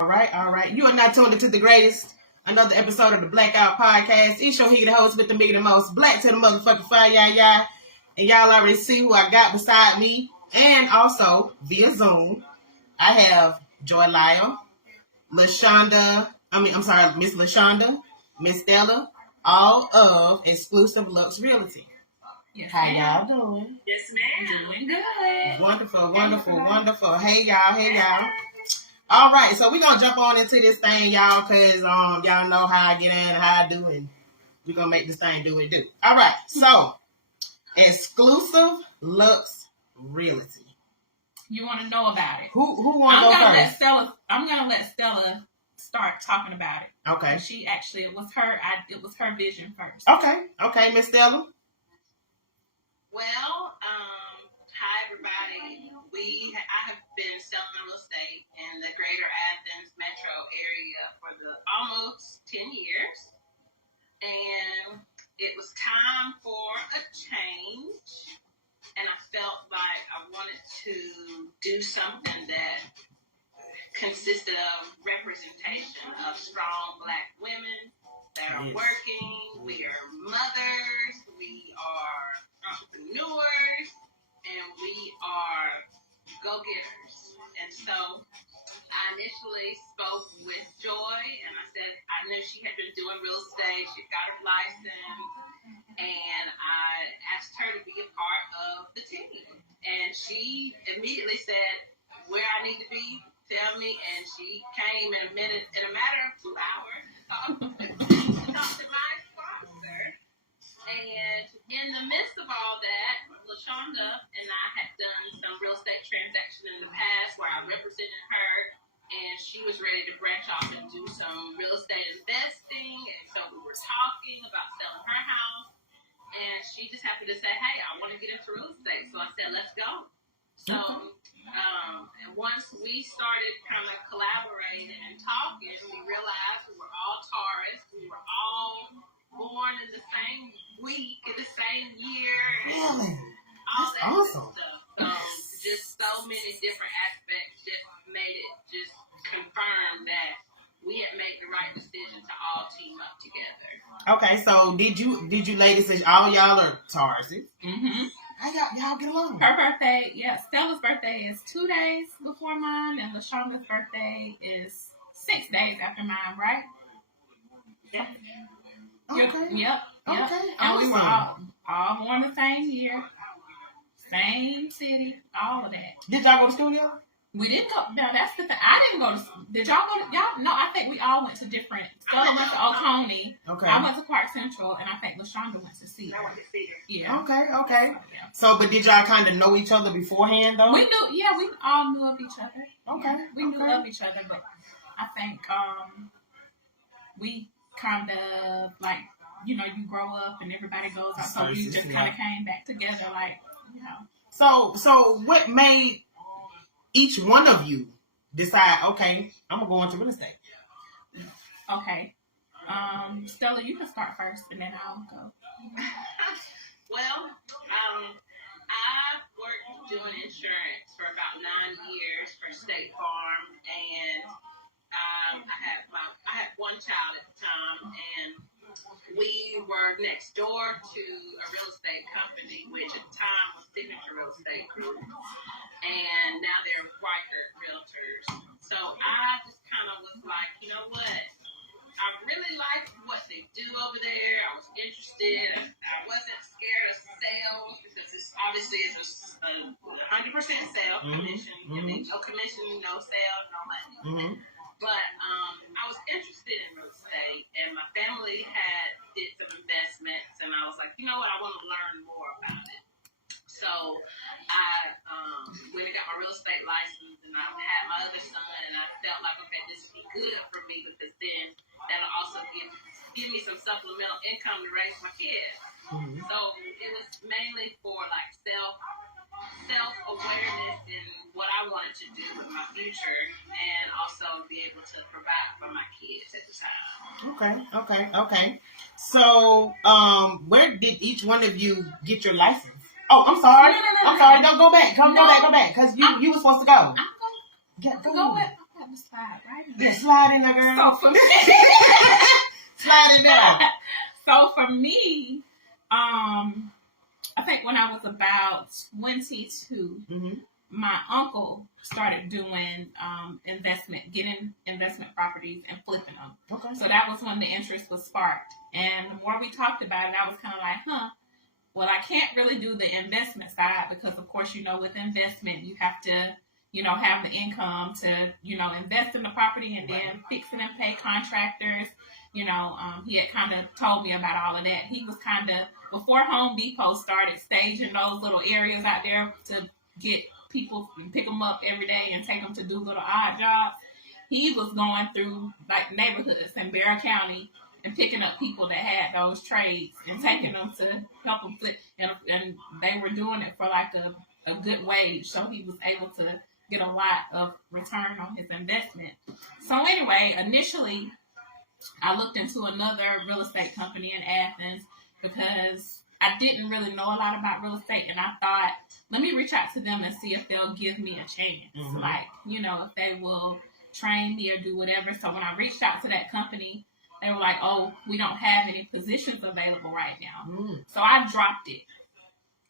All right. You are not tuned into the greatest. Another episode of the Blaque Owt Podcast. It's your the host with the bigger the most. Black to the motherfucking fire, yeah. And y'all already see who I got beside me. And also, via Zoom, I have Joy Lyle, Miss LaShaunda, Miss Stella, all of exclusive Lux Realty. Yes, how y'all doing? Yes, ma'am. Doing good. Wonderful. Hey, y'all. All right, so we're going to jump on into this thing, y'all, because y'all know how I get in and how I do, and we're going to make this thing do what it do. All right, so exclusive Lux Realty. You want to know about it? Who want to go first? I'm going to let Stella start talking about it. Okay. She actually, it was her vision first. Okay, Miss Stella. Well, hi everybody. I have been selling real estate in the greater Athens metro area for almost 10 years. And it was time for a change. And I felt like I wanted to do something that consisted of representation of strong Black women that are working. We are mothers. We are entrepreneurs. And we are go-getters. And so I initially spoke with Joy, and I said I knew she had been doing real estate. She got her license, and I asked her to be a part of the team. And she immediately said, where I need to be, tell me. And she came in a matter of 2 hours to talk to my sponsor. And in the midst of all that, Shaunda and I had done some real estate transactions in the past where I represented her, and she was ready to branch off and do some real estate investing. And so we were talking about selling her house, and she just happened to say, hey, I want to get into real estate. So I said, let's go. So and once we started kind of collaborating and talking, we realized we were all Taurus. We were all born in the same week, in the same year. Really? All That's that awesome. Stuff. Just so many different aspects just made it just confirm that we had made the right decision to all team up together. Okay, so did you ladies, all y'all are Tauruses? Mm-hmm. How y'all get along? Her birthday, Stella's birthday is 2 days before mine, and LaShaunda's birthday is 6 days after mine, right? Yep. Okay. Yep. Okay. And awesome. we were all born the same year, same city, all of that. Did y'all go to school together? We didn't go. No, that's the thing. I didn't go to. Did y'all go? Y'all? No, I think we all went to different. Stella went to Oconee. Okay. I went to Clark Central, and I think LaShaunda went to Cedar. I went to Cedar. Yeah. Okay. Yeah. So, but did y'all kind of know each other beforehand, though? We knew. Yeah, we all knew of each other. Okay. Yeah, we knew of each other, but I think we kind of like, you grow up and everybody goes out, so we just kind of came back together, like, So what made each one of you decide, okay, I'm gonna go into real estate? Okay. Stella, you can start first, and then I'll go. Well, I worked doing insurance for about 9 years for State Farm, and I had one child at the time, and we were next door to a real estate company, which at the time was Signature Real Estate Group, and now they're Whitehurt Realtors. So I just kind of was like, you know what? I really liked what they do over there. I was interested. I wasn't scared of sales because it's just a 100% sale commission. No commission, no sale, no money. But I was interested in real estate, and my family did some investments, and I was like, you know what, I want to learn more about it. So I went and got my real estate license, and I had my other son, and I felt like, okay, this would be good for me because then that'll also give me some supplemental income to raise my kids. So it was mainly for like self-awareness and what I wanted to do with my future, and also be able to provide for my kids at the time. Okay. So, where did each one of you get your license? Oh, I'm sorry. No. I'm sorry. Don't go back. Go back. Because you were supposed to go. Go ahead. let me slide right in Yeah, there. slide in there, girl. So for me, slide it down. So for me, I think when I was about 22, my uncle started doing getting investment properties and flipping them. Okay. So that was when the interest was sparked. And the more we talked about it, I was kind of like, well, I can't really do the investment side because, of course, with investment, you have to, have the income to, invest in the property and then fix it and pay contractors. He had kind of told me about all of that. He was kind of, before Home Depot started staging those little areas out there to get people and pick them up every day and take them to do little odd jobs, he was going through like neighborhoods in Barrow County and picking up people that had those trades and taking them to help them flip. And they were doing it for like a good wage. So he was able to get a lot of return on his investment. So anyway, initially, I looked into another real estate company in Athens because I didn't really know a lot about real estate. And I thought, let me reach out to them and see if they'll give me a chance. Like, if they will train me or do whatever. So when I reached out to that company, they were like, oh, we don't have any positions available right now. So I dropped it.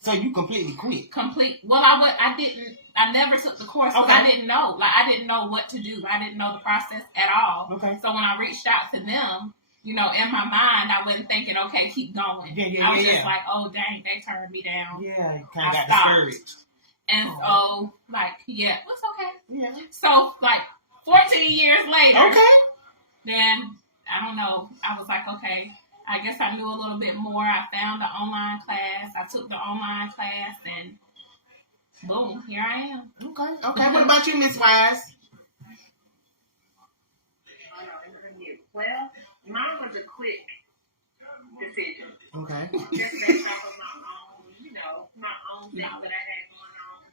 So you completely quit? Well, I never took the course because I didn't know. Like, I didn't know what to do. I didn't know the process at all. Okay. So when I reached out to them, in my mind, I wasn't thinking, okay, keep going. I was just like, oh, dang, they turned me down. Yeah, you kind of got discouraged. And so, it's okay. Yeah. So, 14 years later, okay, then, I don't know, I was like, okay, I guess I knew a little bit more. I found the online class. I took the online class, and boom, here I am. Okay. What about you, Miss Wise? Well, mine was a quick decision. Okay. Just based off of my own thing that I had going on.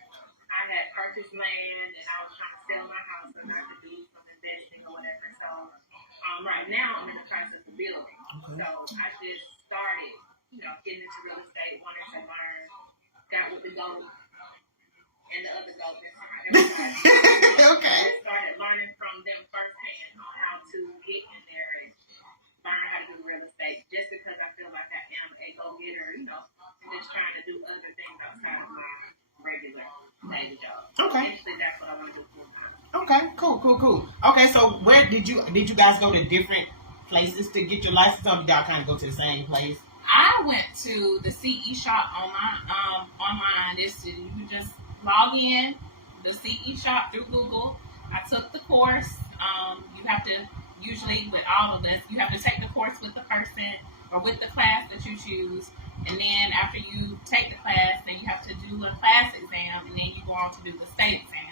I had purchased land, and I was trying to sell my house, and I could do some investing or whatever. So, right now I'm in the process of building. Okay. So I just started, getting into real estate, wanting to learn, got with the goat and the other goat. Okay. I started learning from them firsthand on how to get in there and learn how to do real estate. Just because I feel like I am a go-getter, and just trying to do other things outside of my regular daily job. Okay. Eventually, that's what I want to do full time. Okay, cool. Okay, so where did you guys go to different places to get your license, or did y'all kind of go to the same place? I went to the CE shop online. You just log in, the CE shop through Google. I took the course. You have to, usually with all of us, you have to take the course with the person or with the class that you choose. And then after you take the class, then you have to do a class exam, and then you go on to do the state exam.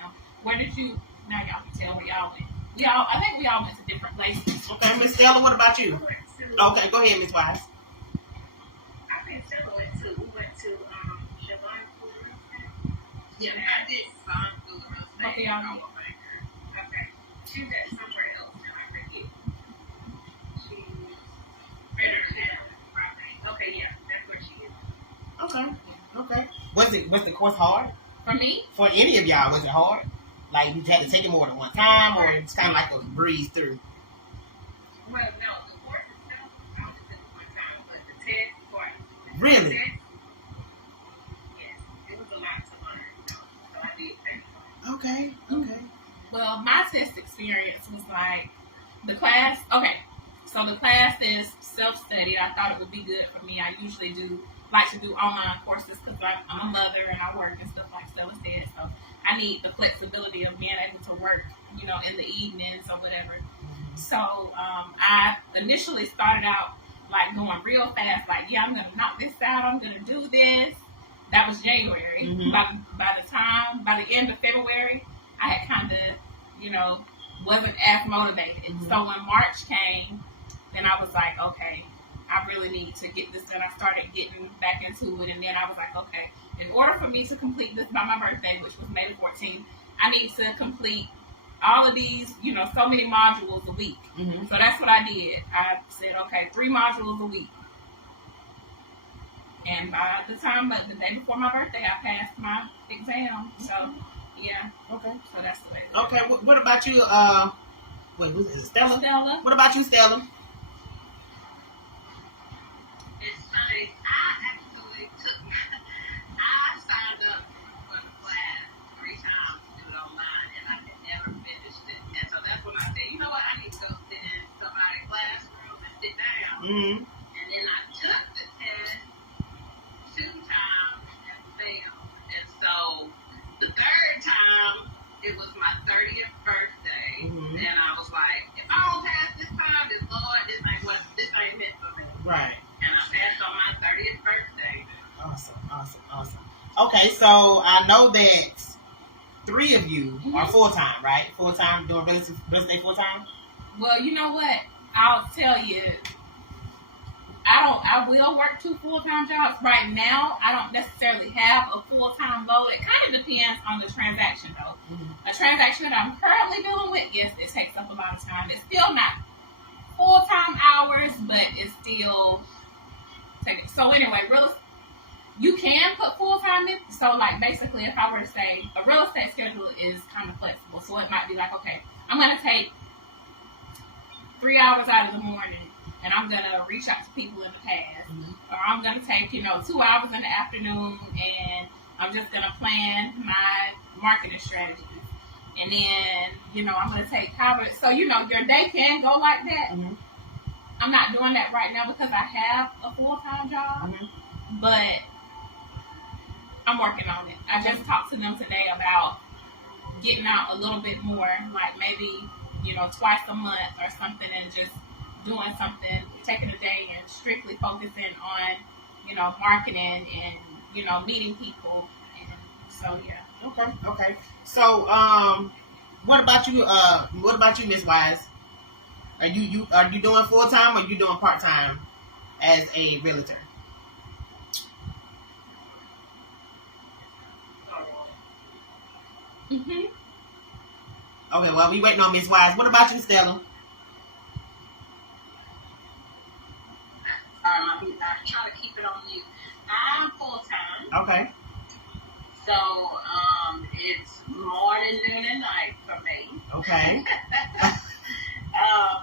Now y'all can tell where y'all went. I think we all went to different places. Okay, Miss Stella, what about you? Okay, go ahead, Miss Wise. I think Stella went to Shaunda Wise. Yeah, I did some Google Real Estate. Okay, y'all know. Okay. She's at somewhere else now, I forget. She's better than property. Okay, yeah, that's where she is. Okay. Was the course hard? For me? For any of y'all, was it hard? Like, you had to take it more than one time, or it's kind of like a breeze through? Well, no, the course itself, I only took it one time, but the test part. Really? Yes, it was a lot to learn, so I did take it. Okay. Well, my test experience was like the class. Okay, so the class is self-study. I thought it would be good for me. I usually like to do online courses because I'm a mother and I work and stuff like Stella said. So I need the flexibility of being able to work, in the evenings or whatever. So I initially started out like going real fast, like, yeah, I'm going to knock this out. I'm going to do this. That was January. By the end of February, I had kind of, wasn't as motivated. So when March came, then I was like, okay, I really need to get this done. I started getting back into it, and then I was like, okay, in order for me to complete this by my birthday, which was May the 14th, I need to complete all of these, so many modules a week. So that's what I did. I said, okay, 3 modules a week. And by the time, the day before my birthday, I passed my exam. So, Yeah. Okay. So that's the way. Okay. What about you? Wait, was it Stella? Stella. What about you, Stella? It's funny. I actually I signed up for the class 3 times to do it online, and I had never finished it. And so that's when I said, you know what, I need to go sit in somebody's classroom and sit down. Mm-hmm. And then I took the test 2 times and failed. And so the 3rd time, it was my 30th birthday, and I was like, if I don't pass this time, then Lord, this ain't meant for me. Right. And I passed on my 30th birthday. Awesome. Okay, so I know that 3 of you are full-time, right? Full-time, doing real estate full-time? Well, you know what? I'll tell you. I will work 2 full-time jobs. Right now, I don't necessarily have a full-time load. It kind of depends on the transaction, though. A transaction that I'm currently dealing with, yes, it takes up a lot of time. It's still not full-time hours, but it's still taking. So anyway, you can put full-time in. So like basically, if I were to say a real estate schedule is kind of flexible, so it might be like, okay, I'm going to take 3 hours out of the morning, and I'm going to reach out to people in the past. Or I'm going to take, 2 hours in the afternoon, and I'm just going to plan my marketing strategies. And then, I'm going to take however. So, your day can go like that. I'm not doing that right now because I have a full-time job. But I'm working on it. I just talked to them today about getting out a little bit more, like maybe, twice a month or something, and just doing something, taking a day and strictly focusing on, marketing and, meeting people. And so, yeah. Okay. So, what about you, Miss Wise? Are you doing full-time, or are you doing part-time as a realtor? Okay, well, we waiting on Miss Wise. What about you, Stella? I try to keep it on mute. I'm full-time. Okay. So, it's morning, noon, and night for me. Okay.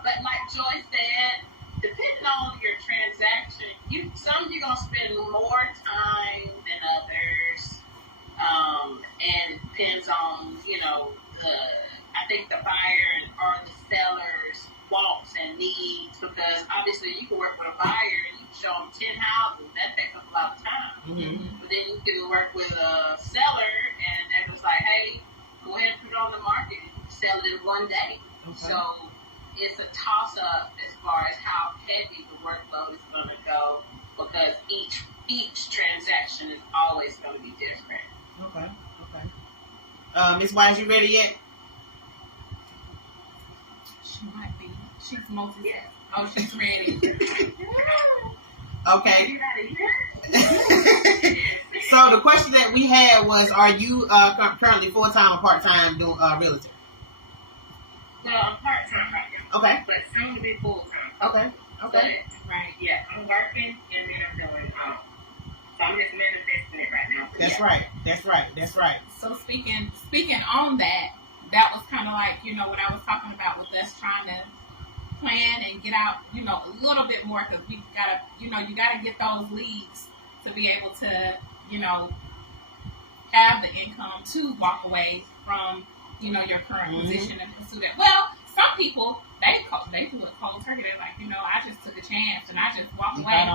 But like Joy said, depending on your transaction, some you're going to spend more time than others. And it depends on, I think the buyer or the seller's wants and needs, because obviously you can work with a buyer and you can show them 10 houses. That takes up a lot of time. But then you can work with a seller and they're just like, hey, go ahead and put it on the market and sell it in one day. Okay. So it's a toss-up as far as how heavy the workload is going to go, because each transaction is always going to be different. Okay. Miss Wise, you ready yet? She might be. She's multi-task. Oh, she's ready. Okay. So the question that we had was, are you currently full-time or part-time doing realtor? Well, I'm part-time right now. Okay. But soon to be full-time. Okay. But, right, yeah, I'm working and then I'm doing so I'm just manifesting it right now. So That's right. So speaking on that was kind of like, what I was talking about with us trying to plan and get out, a little bit more, because we gotta, you gotta get those leads to be able to, have the income to walk away from, your current position and pursue that. Well, some people, they do it cold turkey. They're like, I just took a chance and I just walked away.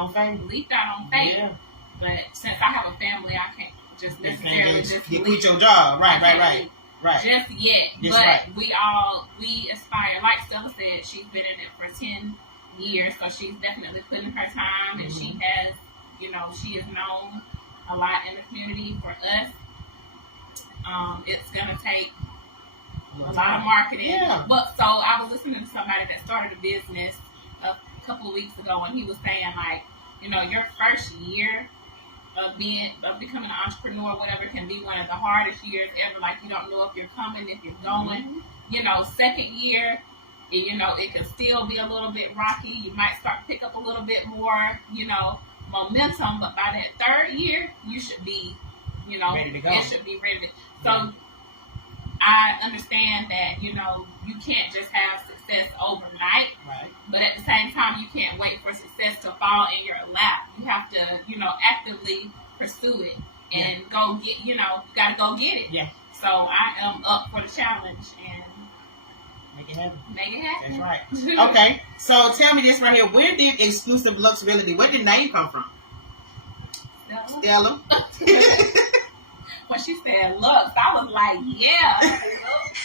Leaped out on faith. Yeah. But since I have a family, I can't just necessarily just quit your job. Right. Just yet. That's but right. we aspire. Like Stella said, she's been in it for 10 years, so she's definitely putting her time, and she has, she is known a lot in the community. For us, it's gonna take a lot of marketing. Yeah. But so I was listening to somebody that started a business a couple of weeks ago, and he was saying, like, your first year of becoming an entrepreneur, whatever, can be one of the hardest years ever. Like, you don't know if you're coming, if you're going. Second year, it can still be a little bit rocky. You might start to pick up a little bit more, momentum. But by that third year, you should be, ready to go. It should be ready. So I understand that, you know, you can't just have success overnight. Right. But at the same time, you can't wait for success to fall in your lap. You have to, you know, actively pursue it and go get, you know, you got to go get it. Yeah. So I am up for the challenge and make it happen. Make it happen. That's right. Okay. So tell me this right here. Where did exclusive Lux Realty, where did the name come from? Stella. When she said Lux, I was like, yeah,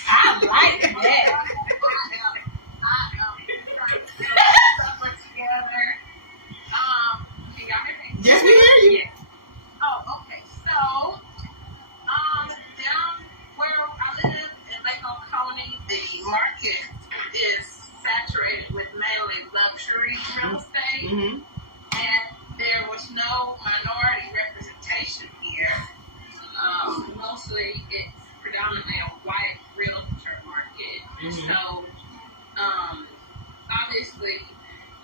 I like that. Put together. Can y'all hear me? Yes, we hear you. Yeah. Oh, okay. So, down where I live in Blaque Owt County, the market is saturated with mainly luxury real estate, and there was no minority representation here. Mostly it's predominantly a white realtor market. So, obviously,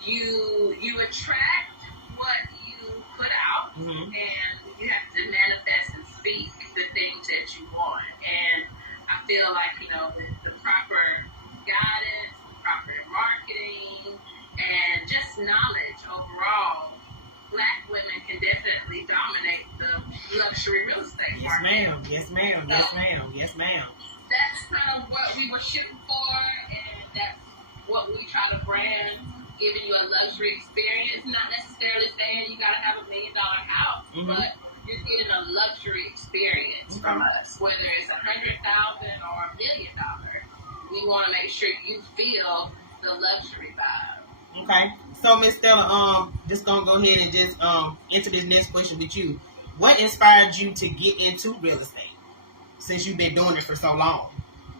you attract what you put out, and you have to manifest and speak the things that you want. And I feel like, you know, with the proper guidance, proper marketing, and just knowledge overall, Black women can definitely dominate the luxury real estate market. Yes, ma'am. That's kind of what we were shooting for, and that's what we try to brand, giving you a luxury experience. Not necessarily saying you got to have $1 million house, but you're getting a luxury experience from us. Whether it's $100,000 or $1 million, we want to make sure you feel the luxury vibe. Okay. So, Miss Stella, just gonna go ahead and just answer this next question with you. What inspired you to get into real estate since you've been doing it for so long?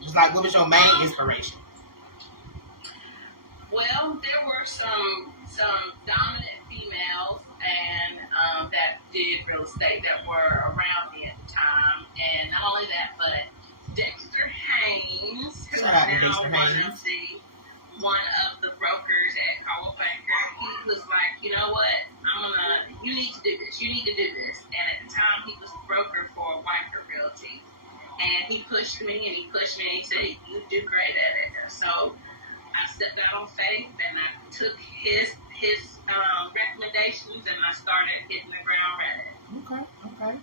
Just like, what was your main inspiration? Well, there were some dominant females and that did real estate that were around me at the time, and not only that, but Dexter Haynes, who's now one of the brokers at Caldwell Bank. He was like, you know what, you need to do this. And at the time, he was a broker for Blaque Owt Realty. And he pushed me, and he said, you do great at it. And so I stepped out on faith, and I took his recommendations, and I started hitting the ground running. Okay.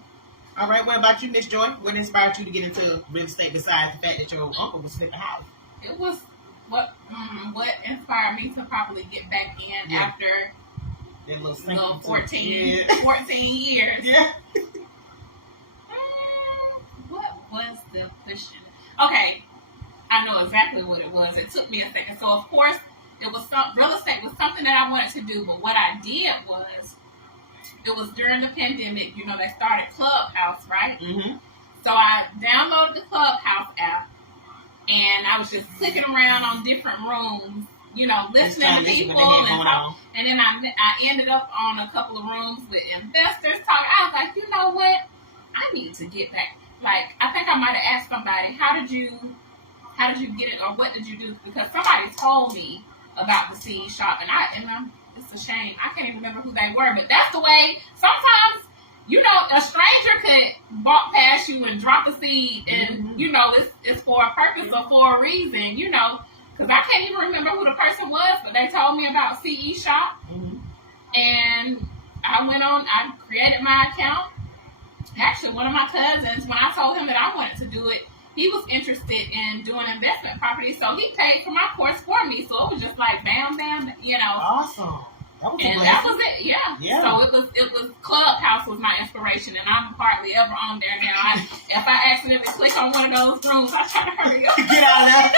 All right, what about you, Miss Joy? What inspired you to get into real estate besides the fact that your uncle was flipping house? It was what inspired me to probably get back in after that little 14 years. Yeah. What was the question? Okay, I know exactly what it was. It took me a second. So of course, real estate was something that I wanted to do. But what I did was, it was during the pandemic. You know, they started Clubhouse, right? So I downloaded the Clubhouse app. And I was just clicking around on different rooms, you know, listening to people. And then I ended up on a couple of rooms with investors talk. I was like, you know what? I need to get back. Like, I think I might have asked somebody, how did you get it, or what did you do? Because somebody told me about the seed shop, and it's a shame. I can't even remember who they were, but that's the way. Sometimes, you know, a stranger could walk past you and drop a seed, and, you know, it's for a purpose or for a reason, you know, because I can't even remember who the person was, but they told me about CE Shop, and I created my account. Actually, one of my cousins, when I told him that I wanted to do it, he was interested in doing investment property, so he paid for my course for me, so it was just like, bam, bam, you know. Awesome. That was it, yeah. So it was Clubhouse was my inspiration, and I'm hardly ever on there now. If I accidentally click on one of those rooms, I try to hurry up. Get out of that.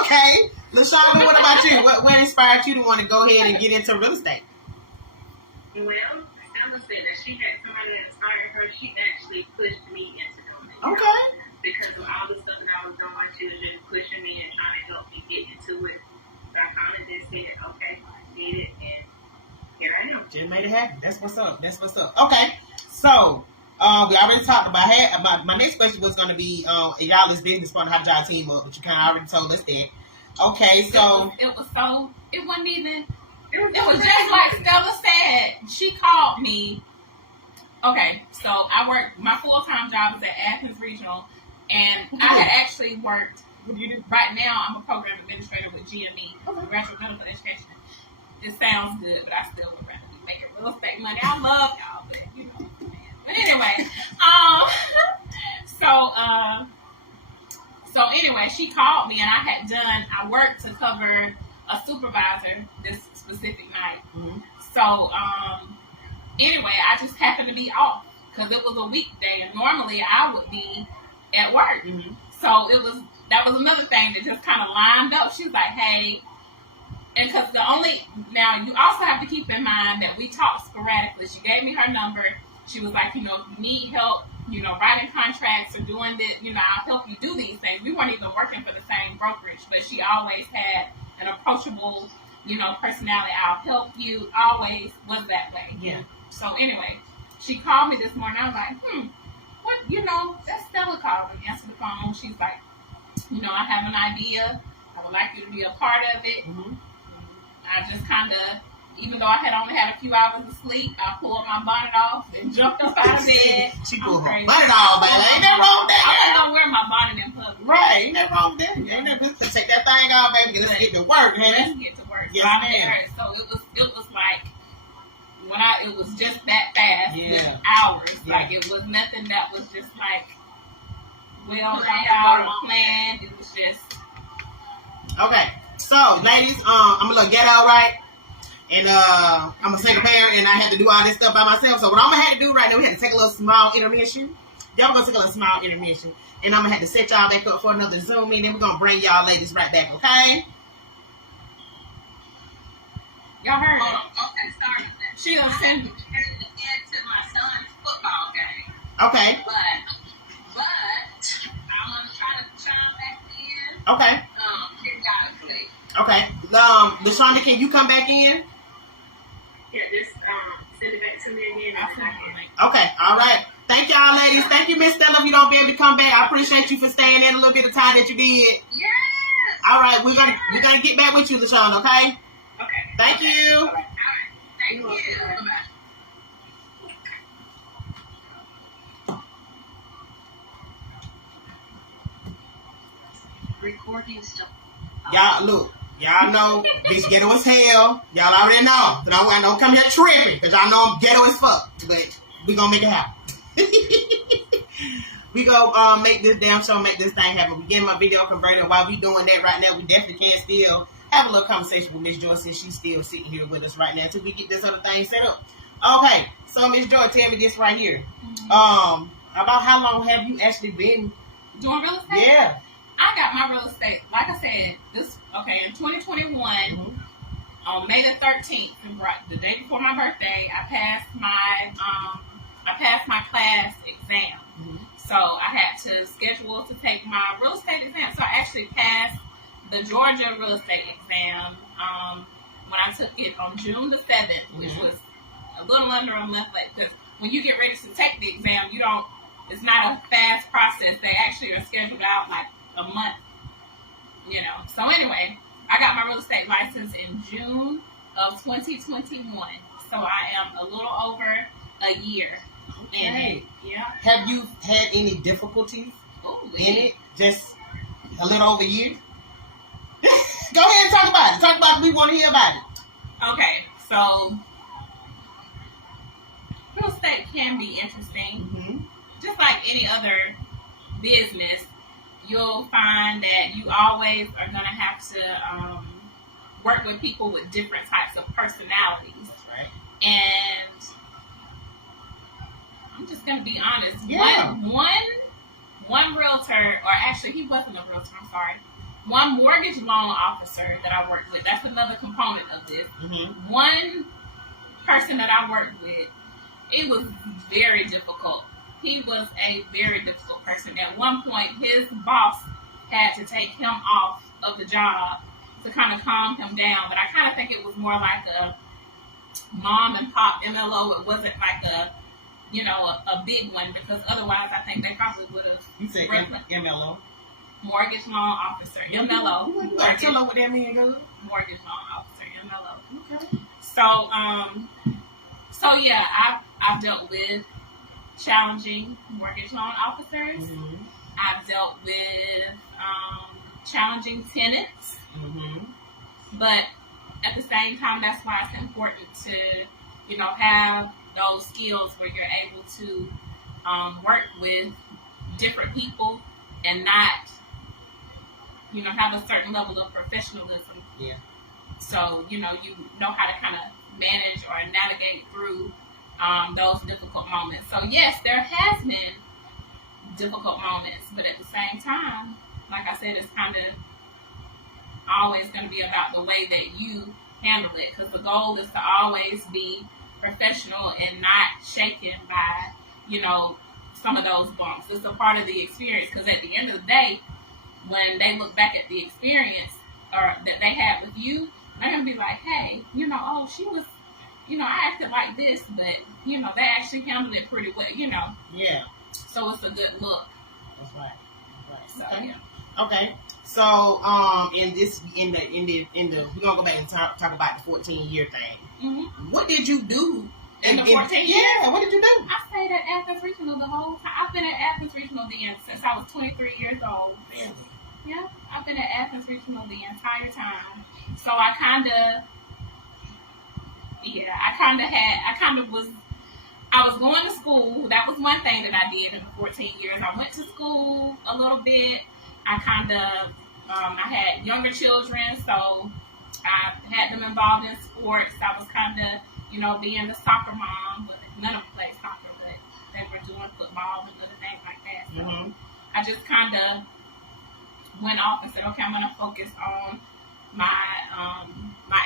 Okay. LaShaunda, what about you? What inspired you to want to go ahead and get into real estate? Well, Stella said that she had somebody that inspired her. She actually pushed me into doing it. Okay. Because of all the stuff that I was doing, she was just pushing me and trying to help me get into it. So I kind of just said, okay, it, and here I am. Just made it happen. That's what's up. Okay, so we already talked about my next question was going to be y'all as business partner, how did y'all team up? But you kind of already told us that. Okay, so it wasn't even. It was just like Stella said. She called me. Okay, so I work. My full-time job is at Athens Regional, And I had actually worked. What do you do? Right now, I'm a program administrator with GME, Graduate Medical Education. It sounds good, but I still would rather be making real estate money. I love y'all, but you know. But anyway, so anyway, she called me, and I worked to cover a supervisor this specific night. Mm-hmm. So anyway, I just happened to be off because it was a weekday, and normally I would be at work. Mm-hmm. So that was another thing that just kind of lined up. She was like, hey, and because now you also have to keep in mind that we talked sporadically. She gave me her number. She was like, if you need help, writing contracts or doing this, I'll help you do these things. We weren't even working for the same brokerage, but she always had an approachable, personality. I'll help you. Always was that way. Yeah. So anyway, she called me this morning. I was like, what, that's Stella calling. Answer the phone. She's like, I have an idea. I would like you to be a part of it. Mm-hmm. I just kind of, even though I had only had a few hours of sleep, I pulled my bonnet off and jumped up out of bed. She pulled her bonnet off, baby. Ain't nothing wrong with that. I ain't gonna wear my bonnet in public. Right, ain't nothing wrong with that. Ain't nothing. Take that thing off, baby. Let's get to work, man. Let's get to work. Yes, so I'm ma'am. there. So it was like it was just that fast. Yeah. With hours. Yeah. Like it was nothing that was just like well thought out or planned. It was just okay. So, ladies, I'm a little ghetto, right? And I'm a single parent, and I had to do all this stuff by myself. So what I'm gonna have to do right now, we had to take a little small intermission. Y'all gonna take a little small intermission, and I'm gonna have to set y'all back up for another Zoom meeting. Then we're gonna bring y'all ladies right back, okay? y'all heard it. Okay, sorry. She gonna send me. To my son's football game. Okay. But I'm gonna try to chime back in. Okay. Periodically. Okay. LaShaunda, can you come back in? Yeah, just send it back to me again. Okay. All right. Thank y'all, ladies. Thank you, Miss Stella. If you don't be able to come back, I appreciate you for staying in a little bit of time that you did. Yes. All right. We're gonna get back with you, LaShaunda. Okay. Okay. Thank you. All right. Thank you. Bye-bye. Recording stuff. Y'all look. Y'all know bitch ghetto as hell. Y'all already know. So don't come here tripping because y'all know I'm ghetto as fuck. But we gonna make it happen. We go make this damn show, make this thing happen. We getting my video converted. And while we doing that right now, we definitely can still have a little conversation with Miss Joy since she's still sitting here with us right now until we get this other thing set up. Okay, so Miss Joy, tell me this right here. About how long have you actually been Doing real estate? Yeah. I got my real estate, like I said, in 2021, on May the 13th, the day before my birthday, I passed my class exam. Mm-hmm. So I had to schedule to take my real estate exam. So I actually passed the Georgia real estate exam when I took it on June the 7th, which was a little under a month late. Because when you get ready to take the exam, it's not a fast process. They actually are scheduled out like a month, So anyway, I got my real estate license in June of 2021. So I am a little over a year in it. Yeah. Have you had any difficulties in it? Just a little over a year? Go ahead and talk about it. Talk about it. We want to hear about it. Okay, so real estate can be interesting. Mm-hmm. Just like any other business, you'll find that you always are going to have to work with people with different types of personalities. That's right. And I'm just going to be honest. Yeah. One realtor, or actually he wasn't a realtor, I'm sorry. One mortgage loan officer that I worked with, that's another component of this. Mm-hmm. One person that I worked with, it was very difficult. He was a very difficult person. At one point, his boss had to take him off of the job to kind of calm him down. But I kind of think it was more like a mom and pop MLO. It wasn't like a big one, because otherwise I think they probably would have. You said MLO? Mortgage loan officer, MLO. You gotta tell her what that means, girl. Mortgage loan officer, MLO. Okay. So yeah, I've dealt with challenging mortgage loan officers. Mm-hmm. I've dealt with challenging tenants. Mm-hmm. But at the same time, that's why it's important to, have those skills where you're able to work with different people and not, have a certain level of professionalism. Yeah. So, you know how to kind of manage or navigate through those difficult moments. So, yes, there has been difficult moments, but at the same time, like I said, it's kind of always going to be about the way that you handle it, because the goal is to always be professional and not shaken by, some of those bumps. It's a part of the experience, because at the end of the day, when they look back at the experience or that they had with you, they're going to be like, hey, oh, she was, I acted like this, but, they actually handled it pretty well, Yeah. So it's a good look. That's right. So, Okay. yeah. Okay. So, we're gonna go back and talk about the 14-year thing. Mm-hmm. What did you do in the 14 years? Yeah. What did you do? I stayed at Athens Regional the whole time. I've been at Athens Regional since I was 23 years old. Really? Yeah, I've been at Athens Regional the entire time. So I kind of was going to school. That was one thing that I did in the 14 years. I went to school a little bit. I had younger children, so I had them involved in sports. I was kind of, being the soccer mom, but none of them played soccer, but they were doing football and other things like that. So Mm-hmm. I just kind of went off and said, okay, I'm going to focus on my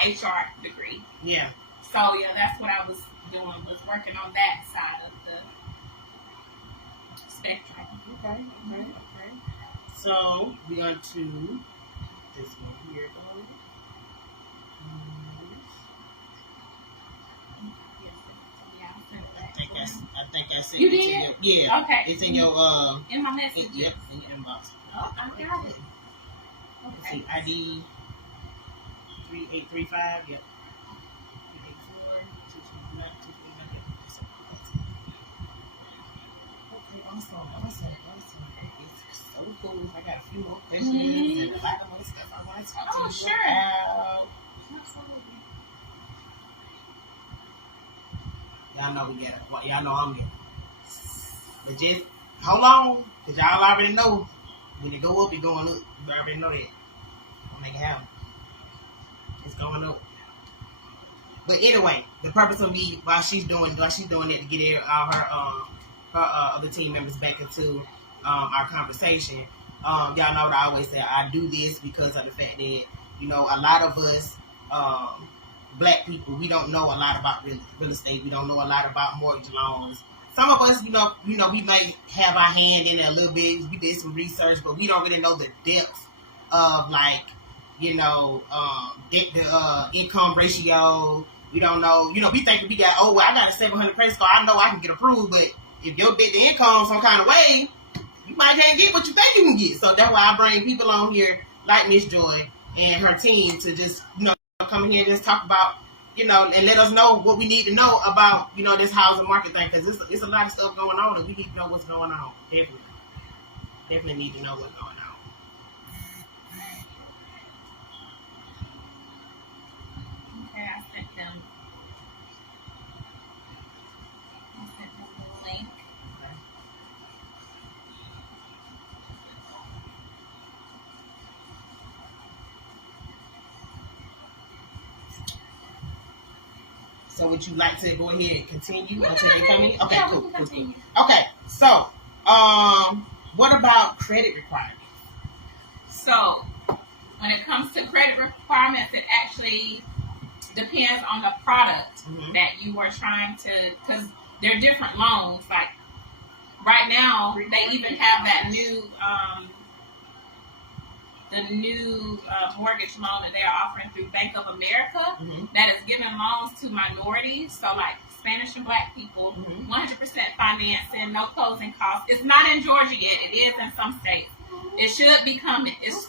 HR degree. Yeah. So, yeah, that's what I was doing, was working on that side of the spectrum. Okay. So, we're going to this one here. I think I sent You it to did? you. Yeah. Okay. It's in your in my message. Yep, in your inbox. Oh, I got it. Let's see, ID 3835. Yep. 384 Okay, awesome. It's so cool. I got a few more questions and a lot of other stuff I want to talk to you sure. about. Absolutely. Y'all know I'm here. But just hold on, because y'all already know when it go up, it's going up. You already know that. I'll make it happen. It's going up. But anyway, the purpose of me, while she's doing it to get all her other team members back into our conversation, y'all know what I always say. I do this because of the fact that, a lot of us, Black people, we don't know a lot about real estate. We don't know a lot about mortgage loans. Some of us, we might have our hand in it a little bit. We did some research, but we don't really know the depth of, like, the income ratio. We don't know. We think we got, I got a 700 credit score. I know I can get approved, but if your debt to income some kind of way, you might can't get what you think you can get. So that's why I bring people on here like Miss Joy and her team to just, come in here and just talk about, and let us know what we need to know about, this housing market thing, because it's a lot of stuff going on and we need to know what's going on. Definitely need to know what's going on. Okay, I sent them the link. So would you like to go ahead and continue until they come in? Okay, Yeah, cool. we can continue. Okay, so what about credit requirements? So when it comes to credit requirements, it actually depends on the product that you are trying to, because there are different loans. Like right now, they even have that new mortgage loan that they are offering through Bank of America that is giving loans to minorities, so like Spanish and Black people, 100% financing, no closing costs. It's not in Georgia yet. It is in some states. It should be coming. It's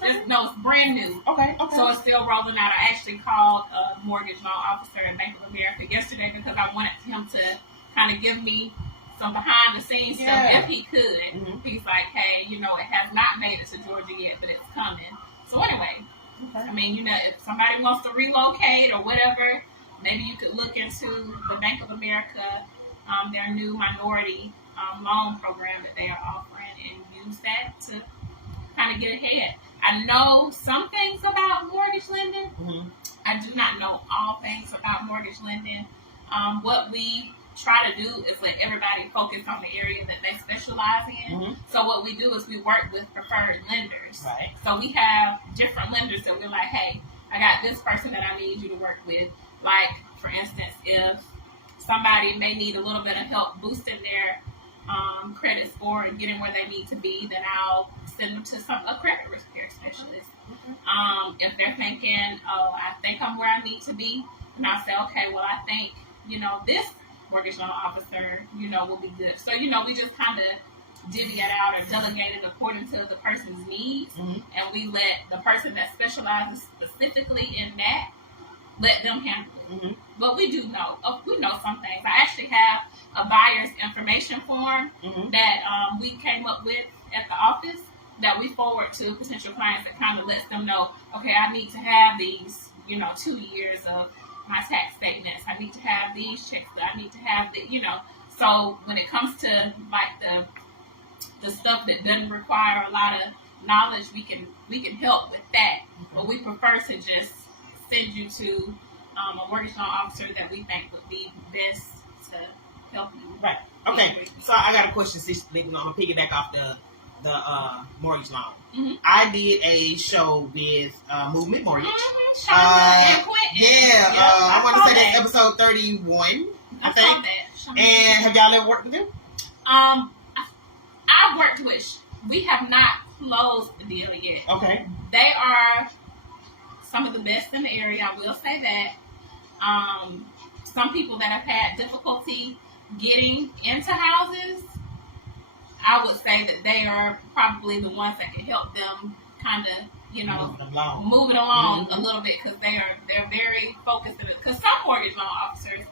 brand new. Okay. So it's still rolling out. I actually called a mortgage loan officer at Bank of America yesterday because I wanted him to kind of give me some behind the scenes stuff if he could. Mm-hmm. He's like, hey, it has not made it to Georgia yet, but it's coming. So anyway, I mean, if somebody wants to relocate or whatever, maybe you could look into the Bank of America, their new minority loan program that they are offering, and use that to kind of get ahead. I know some things about mortgage lending. Mm-hmm. I do not know all things about mortgage lending. What we try to do is let everybody focus on the area that they specialize in. Mm-hmm. So what we do is we work with preferred lenders. Right. So we have different lenders that we're like, hey, I got this person that I need you to work with. Like, for instance, if somebody may need a little bit of help boosting their credit score and getting where they need to be, then I'll send them to a credit repair specialist. Mm-hmm. If they're thinking, oh, I think I'm where I need to be, and I'll say, okay, well, I think, this mortgage loan officer, will be good. So, we just kind of divvy it out or delegate it according to the person's needs. Mm-hmm. And we let the person that specializes specifically in that, let them handle it. Mm-hmm. But we do know, we know some things. I actually have a buyer's information form mm-hmm. that we came up with at the office that we forward to potential clients that kind of lets them know, okay, I need to have these, 2 years of my tax statements. I need to have these checks. I need to have the, So when it comes to like the stuff that doesn't require a lot of knowledge, we can help with that. Mm-hmm. But we prefer to just send you to a mortgage loan officer that we think would be best to help you. Right. Okay. So I got a question. I'm gonna piggyback off the mortgage loan. Mm-hmm. I did a show with Movement Mortgage. Mm-hmm. Shaunda and Quentin. Yeah. I want to say that's episode 31. I think. And have y'all ever worked with them? I've worked with. We have not closed the deal yet. Okay. They are some of the best in the area. I will say that. Some people that have had difficulty getting into houses, I would say that they are probably the ones that can help them kind of, moving along mm-hmm. a little bit, because they're very focused. Because some mortgage loan officers,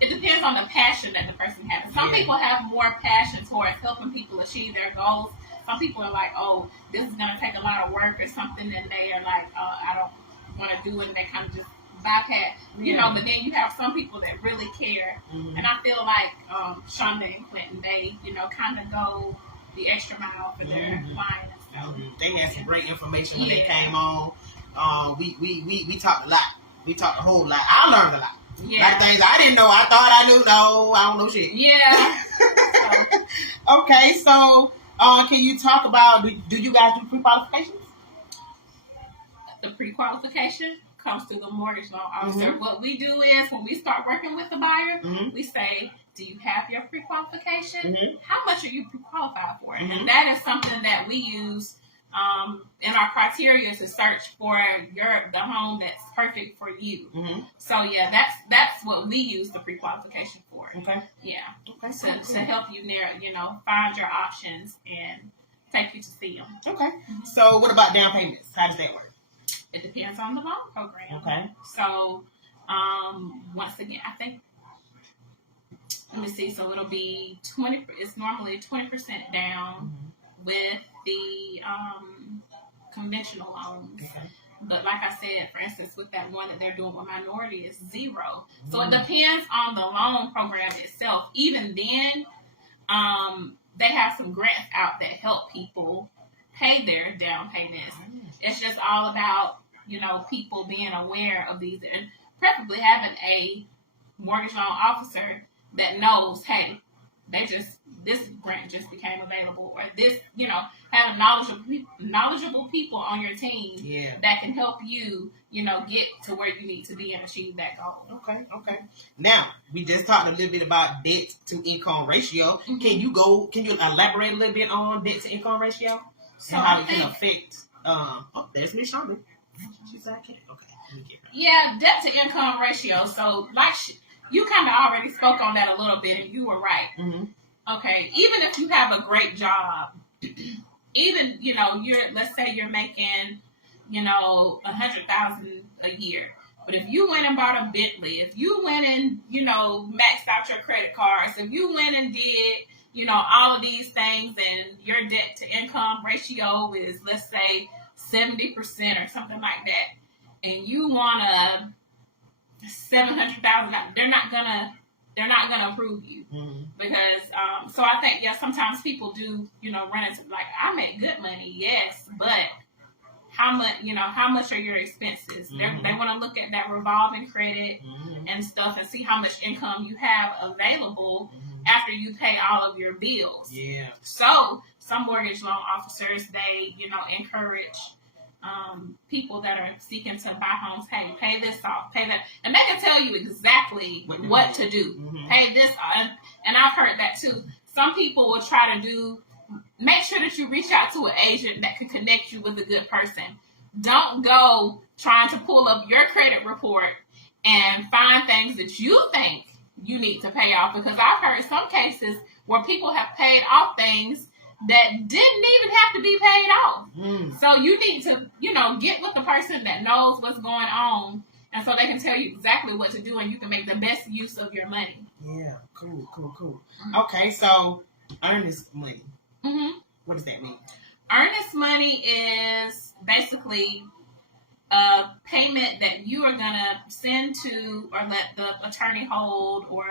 it depends on the passion that the person has. Some people have more passion towards helping people achieve their goals. Some people are like, oh, this is going to take a lot of work or something, and they are like, I don't want to do it, and they kind of just bypass, but then you have some people that really care. Mm-hmm. And I feel like Shaunda and Clinton, they, kind of go the extra mile for their mm-hmm. clients. So. Mm-hmm. They had some great information when they came on. We talked a lot. We talked a whole lot. I learned a lot. Yeah. Like things I didn't know. I thought I knew. No, I don't know shit. Yeah. Okay, so can you talk about, do you guys do pre-qualifications? The pre-qualification comes through the mortgage loan officer. Mm-hmm. What we do is when we start working with the buyer, mm-hmm. we say, do you have your pre-qualification? Mm-hmm. How much are you pre-qualified for? Mm-hmm. And that is something that we use in our criteria to search for the home that's perfect for you. Mm-hmm. So yeah, that's what we use the pre-qualification for. Okay. Yeah. Okay. To help you find your options and take you to see them. Okay. Mm-hmm. So what about down payments? How does that work? It depends on the loan program. Okay. So, once again, I think, let me see. So it'll be 20. It's normally 20% down mm-hmm. with the conventional loans. Okay. But like I said, for instance, with that one that they're doing with minority, it's 0. Mm-hmm. So it depends on the loan program itself. Even then, they have some grants out that help people pay their down payments. It's just all about, people being aware of these and preferably having a mortgage loan officer that knows, hey, this grant just became available, or this, having knowledgeable people on your team that can help you, get to where you need to be and achieve that goal. Okay. Now, we just talked a little bit about debt to income ratio. Mm-hmm. Can you elaborate a little bit on debt to income ratio? So and how it can affect, there's Miss Shaunda. She's like, okay. Yeah, debt to income ratio. So, like, you kind of already spoke on that a little bit, and you were right. Mm-hmm. Okay, even if you have a great job, even, let's say you're making, $100,000 a year. But if you went and bought a Bentley, if you went and, maxed out your credit cards, if you went and did, all of these things and your debt to income ratio is, let's say, 70% or something like that, and you want a $700,000, they're not gonna approve you. Mm-hmm. Because so I think sometimes people do run into like, I make good money, yes, but how much are your expenses? Mm-hmm. They want to look at that revolving credit Mm-hmm. and stuff and see how much income you have available Mm-hmm. after you pay all of your bills. Yeah. So some mortgage loan officers, they encourage people that are seeking to buy homes, hey, pay this off, pay that, and they can tell you exactly what to do. Mm-hmm. Pay this off. And I've heard that too. Some people will try to make sure that you reach out to an agent that can connect you with a good person. Don't go trying to pull up your credit report and find things that you think you need to pay off, because I've heard some cases where people have paid off things that didn't even have to be paid off. Mm. So you need to, get with the person that knows what's going on, and so they can tell you exactly what to do, and you can make the best use of your money. Yeah, cool. Mm-hmm. Okay, so earnest money. Mm-hmm. What does that mean? Earnest money is basically a payment that you are going to send to or let the attorney hold, or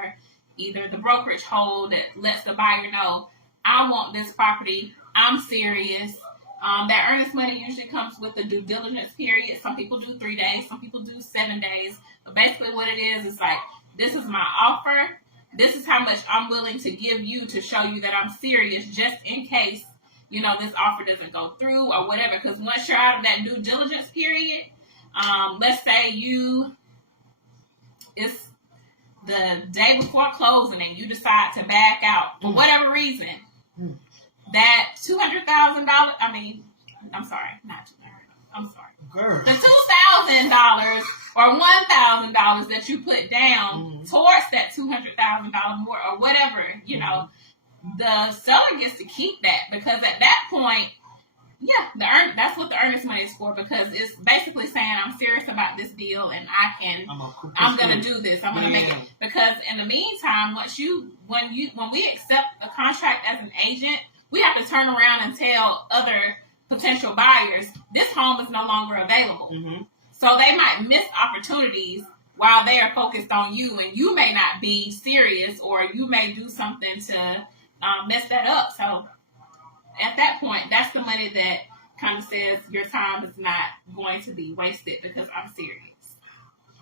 either the brokerage hold, that lets the buyer know, I want this property, I'm serious. That earnest money usually comes with a due diligence period. Some people do 3 days, some people do 7 days. But basically what it is like, this is my offer. This is how much I'm willing to give you to show you that I'm serious, just in case, this offer doesn't go through or whatever. Because once you're out of that due diligence period, let's say it's the day before closing and you decide to back out for whatever reason, that $200,000, I'm sorry, not $200,000, I'm sorry. Girl. The $2,000 or $1,000 that you put down towards that $200,000 more or whatever, the seller gets to keep that, because at that point, that's what the earnest money is for, because it's basically saying I'm serious about this deal and I'm gonna do this. I'm gonna make it, because in the meantime, when we accept a contract as an agent, we have to turn around and tell other potential buyers this home is no longer available. Mm-hmm. So they might miss opportunities while they are focused on you, and you may not be serious, or you may do something to mess that up. So at that point, that's the money that kind of says your time is not going to be wasted because I'm serious.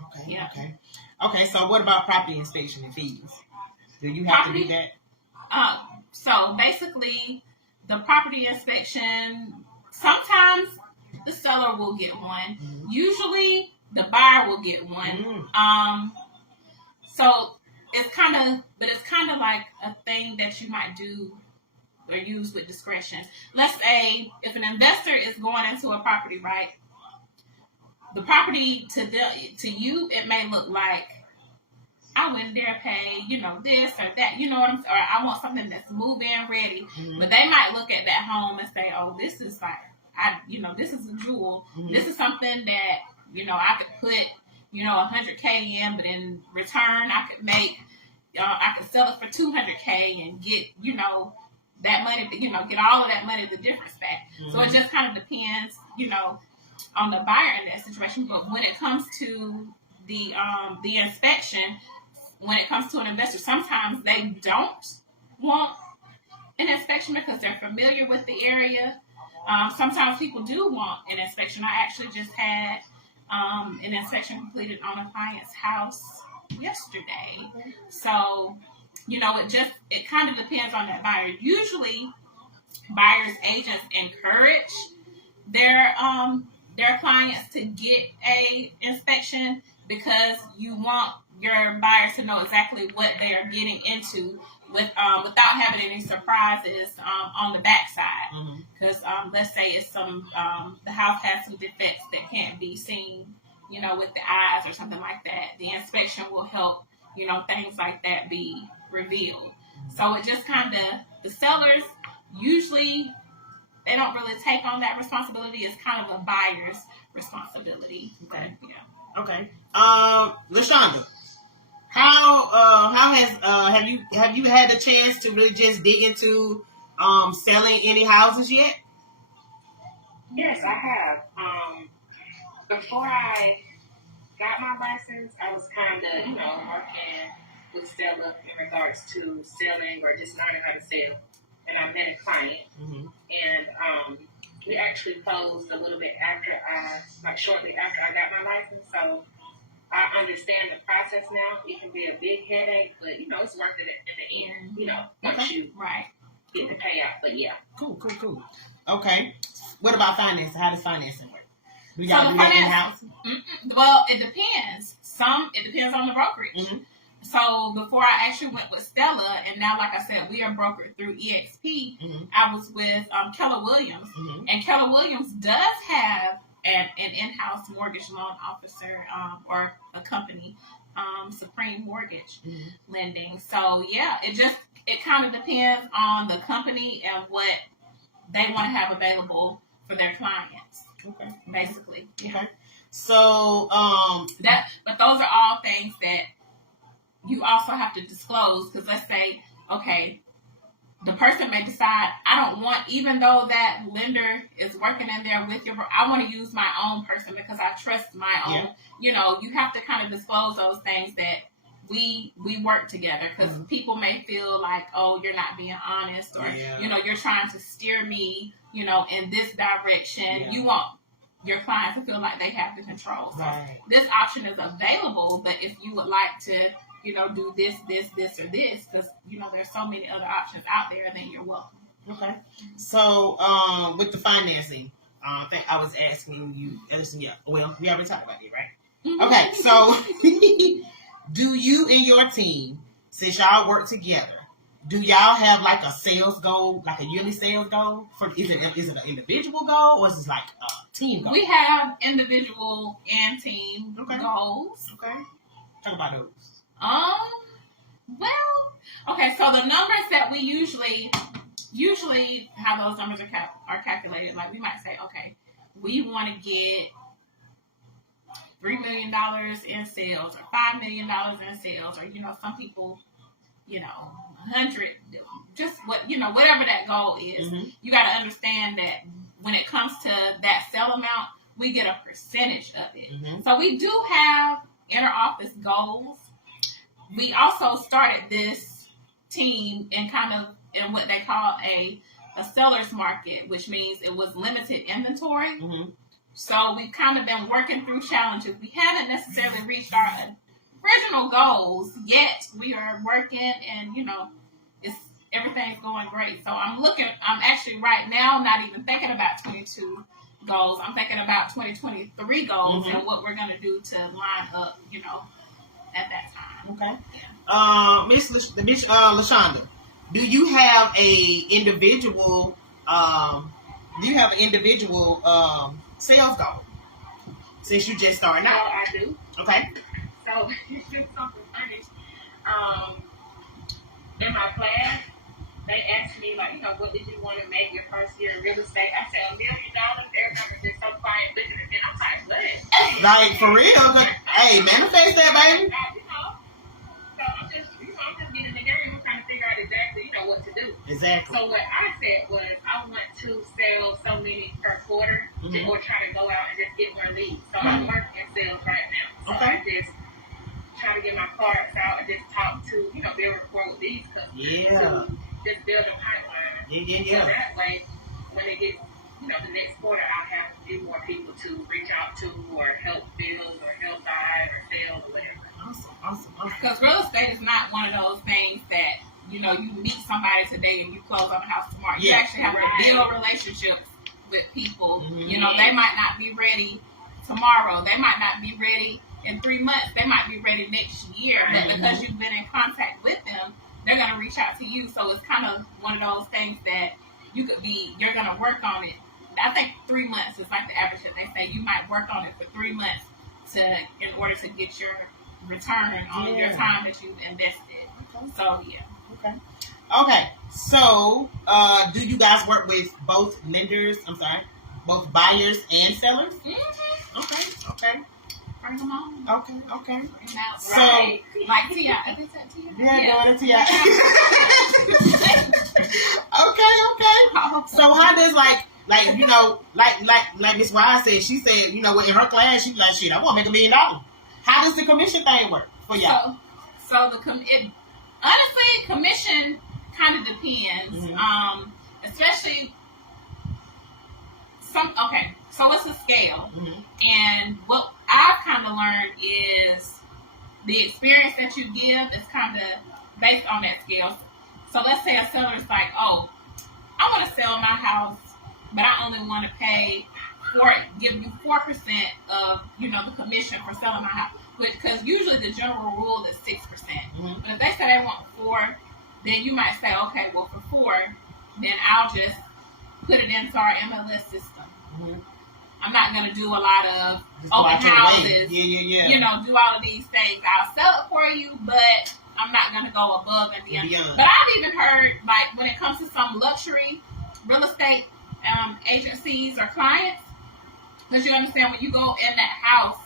Okay. Yeah. Okay. So what about property inspection and fees? Do you have to do that? So basically, the property inspection, sometimes the seller will get one. Mm-hmm. Usually, the buyer will get one. Mm-hmm. So it's kind of like a thing that you might do or use with discretion. Let's say if an investor is going into a property, right? The property to you, it may look like, I went there, pay, this or that, or I want something that's move-in ready. Mm-hmm. But they might look at that home and say, oh, this is like, this is a jewel. Mm-hmm. This is something that, I could put, $100K in, but in return, I could make, I could sell it for $200K and get, that money, get all of that money, the difference back. Mm-hmm. So it just kind of depends, on the buyer in that situation. But when it comes to the inspection, when it comes to an investor, sometimes they don't want an inspection because they're familiar with the area. Sometimes people do want an inspection. I actually just had an inspection completed on a client's house yesterday. So, it kind of depends on that buyer. Usually, buyers agents encourage their clients to get a inspection because you want your buyers to know exactly what they are getting into without having any surprises on the backside. Because let's say it's the house has some defects that can't be seen, with the eyes or something like that. The inspection will help, things like that be revealed. So it just the sellers usually, they don't really take on that responsibility. It's kind of a buyer's responsibility. But Okay. LaShaunda, how have you had the chance to really just dig into selling any houses yet? Yes, I have. Before I got my license, I was kind of, working with Stella in regards to selling or just learning how to sell. And I met a client, and we actually closed a little bit shortly after I got my license. So I understand the process now. It can be a big headache, but it's worth it in the end. Once you get the payout. But yeah. Cool. Okay. What about financing? How does financing work? Do So y'all the do that finance, in-house? well, it depends. It depends on the brokerage. So before I actually went with Stella, and now, like I said, we are brokered through EXP. I was with Keller Williams, and Keller Williams does have an in-house mortgage loan officer or a company, Supreme Mortgage Lending. So yeah, it kind of depends on the company and what they want to have available for their clients. Okay. Basically. Yeah. Okay. So but those are all things that you also have to disclose, because let's say, okay, the person may decide, I don't want, even though that lender is working in there with your, I want to use my own person because I trust my own. You have to kind of disclose those things that we work together, because people may feel like, oh, you're not being honest, or you're trying to steer me, in this direction. You want your clients to feel like they have the control. So this option is available, but if you would like to, do this, or this, because, there's so many other options out there, then you're welcome. Okay. So, with the financing, I think I was asking you, Ellison, well, we already talked about it, right? Okay, so, do you and your team, since y'all work together, do y'all have like a sales goal, like a yearly sales goal? Is it an individual goal, or is it like a team goal? We have individual and team goals. Okay. Talk about those. So the numbers that we usually how those numbers are calculated, like we might say, okay, we want to get $3 million in sales, or $5 million in sales, or some people, 100, just whatever that goal is. You got to understand that when it comes to that sell amount, we get a percentage of it. So we do have inner office goals. We also started this team in what they call a seller's market, which means it was limited inventory. So we've kind of been working through challenges. We haven't necessarily reached our original goals yet. We are working, and everything's going great. So I'm actually right now not even thinking about 22 goals. I'm thinking about 2023 goals and what we're going to do to line up, at that time. Okay. Miss LaShaunda, do you have a individual sales goal since you just starting out? I do. Okay. So it's something funny. In my class, they asked me, like, what did you want to make your first year in real estate? I said $1 million. Everybody was just so quiet looking at me. I'm like, what? Like, for real? Hey, manifest that, baby. So I'm just getting in the game. I'm trying to figure out exactly, what to do. Exactly. So what I said was, I want to sell so many per quarter, or try to go out and just get more leads. So I'm working in sales right now. So I just try to get my cards out and just talk to, build rapport with these customers. To just build a pipeline. So that way, when they get, the next quarter, I'll have a few more people to reach out to, or help build, or help buy, or sell, or whatever. Awesome. Because real estate is not one of those things that, you meet somebody today and you close on a house tomorrow. You actually have to build relationships with people. They might not be ready tomorrow. They might not be ready in 3 months. They might be ready next year. But because you've been in contact with them, they're going to reach out to you. So it's kind of one of those things that you're going to work on it. I think 3 months is like the average that they say. You might work on it for 3 months in order to get your return on your time that you've invested. So, yeah. Okay. So, do you guys work with both buyers and sellers? Okay. bring them on. Okay. Bring them out. So, Right. Like T.I. I think that's T.I. Yeah, going to T.I. Okay. So how does like Miss Wise said, she said, in her class, she was like, shit, I want to make $1 million. How does the commission thing work for y'all? So honestly, commission kind of depends. Mm-hmm. Especially so it's a scale. Mm-hmm. And what I've kind of learned is the experience that you give is kind of based on that scale. So let's say a seller is like, oh, I want to sell my house, but I only want to give you 4% of, the commission for selling my house. Because usually the general rule is 6%. Mm-hmm. But if they say they want 4, then you might say, okay, well for 4, then I'll just put it into our MLS system. Mm-hmm. I'm not going to do a lot of open houses. Yeah. Do all of these things. I'll sell it for you, but I'm not going to go above and beyond. But I've even heard, like, when it comes to some luxury real estate agencies or clients, because you understand when you go in that house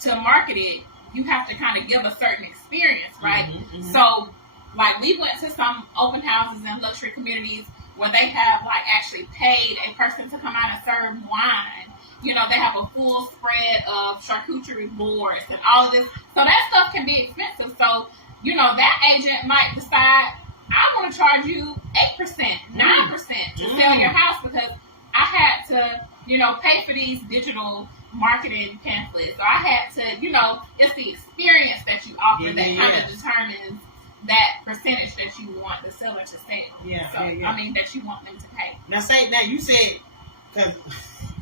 to market it, you have to kind of give a certain experience, right? Mm-hmm, mm-hmm. So, like, we went to some open houses and luxury communities where they have, like, actually paid a person to come out and serve wine. They have a full spread of charcuterie boards and all of this. So that stuff can be expensive. So, that agent might decide, I want to charge you 8%, 9% to sell your house because I had to, pay for these digital marketing pamphlets. So I had to, it's the experience that you offer that kind of determines that percentage that you want the seller to sell. I mean, that you want them to pay. Now, you said, because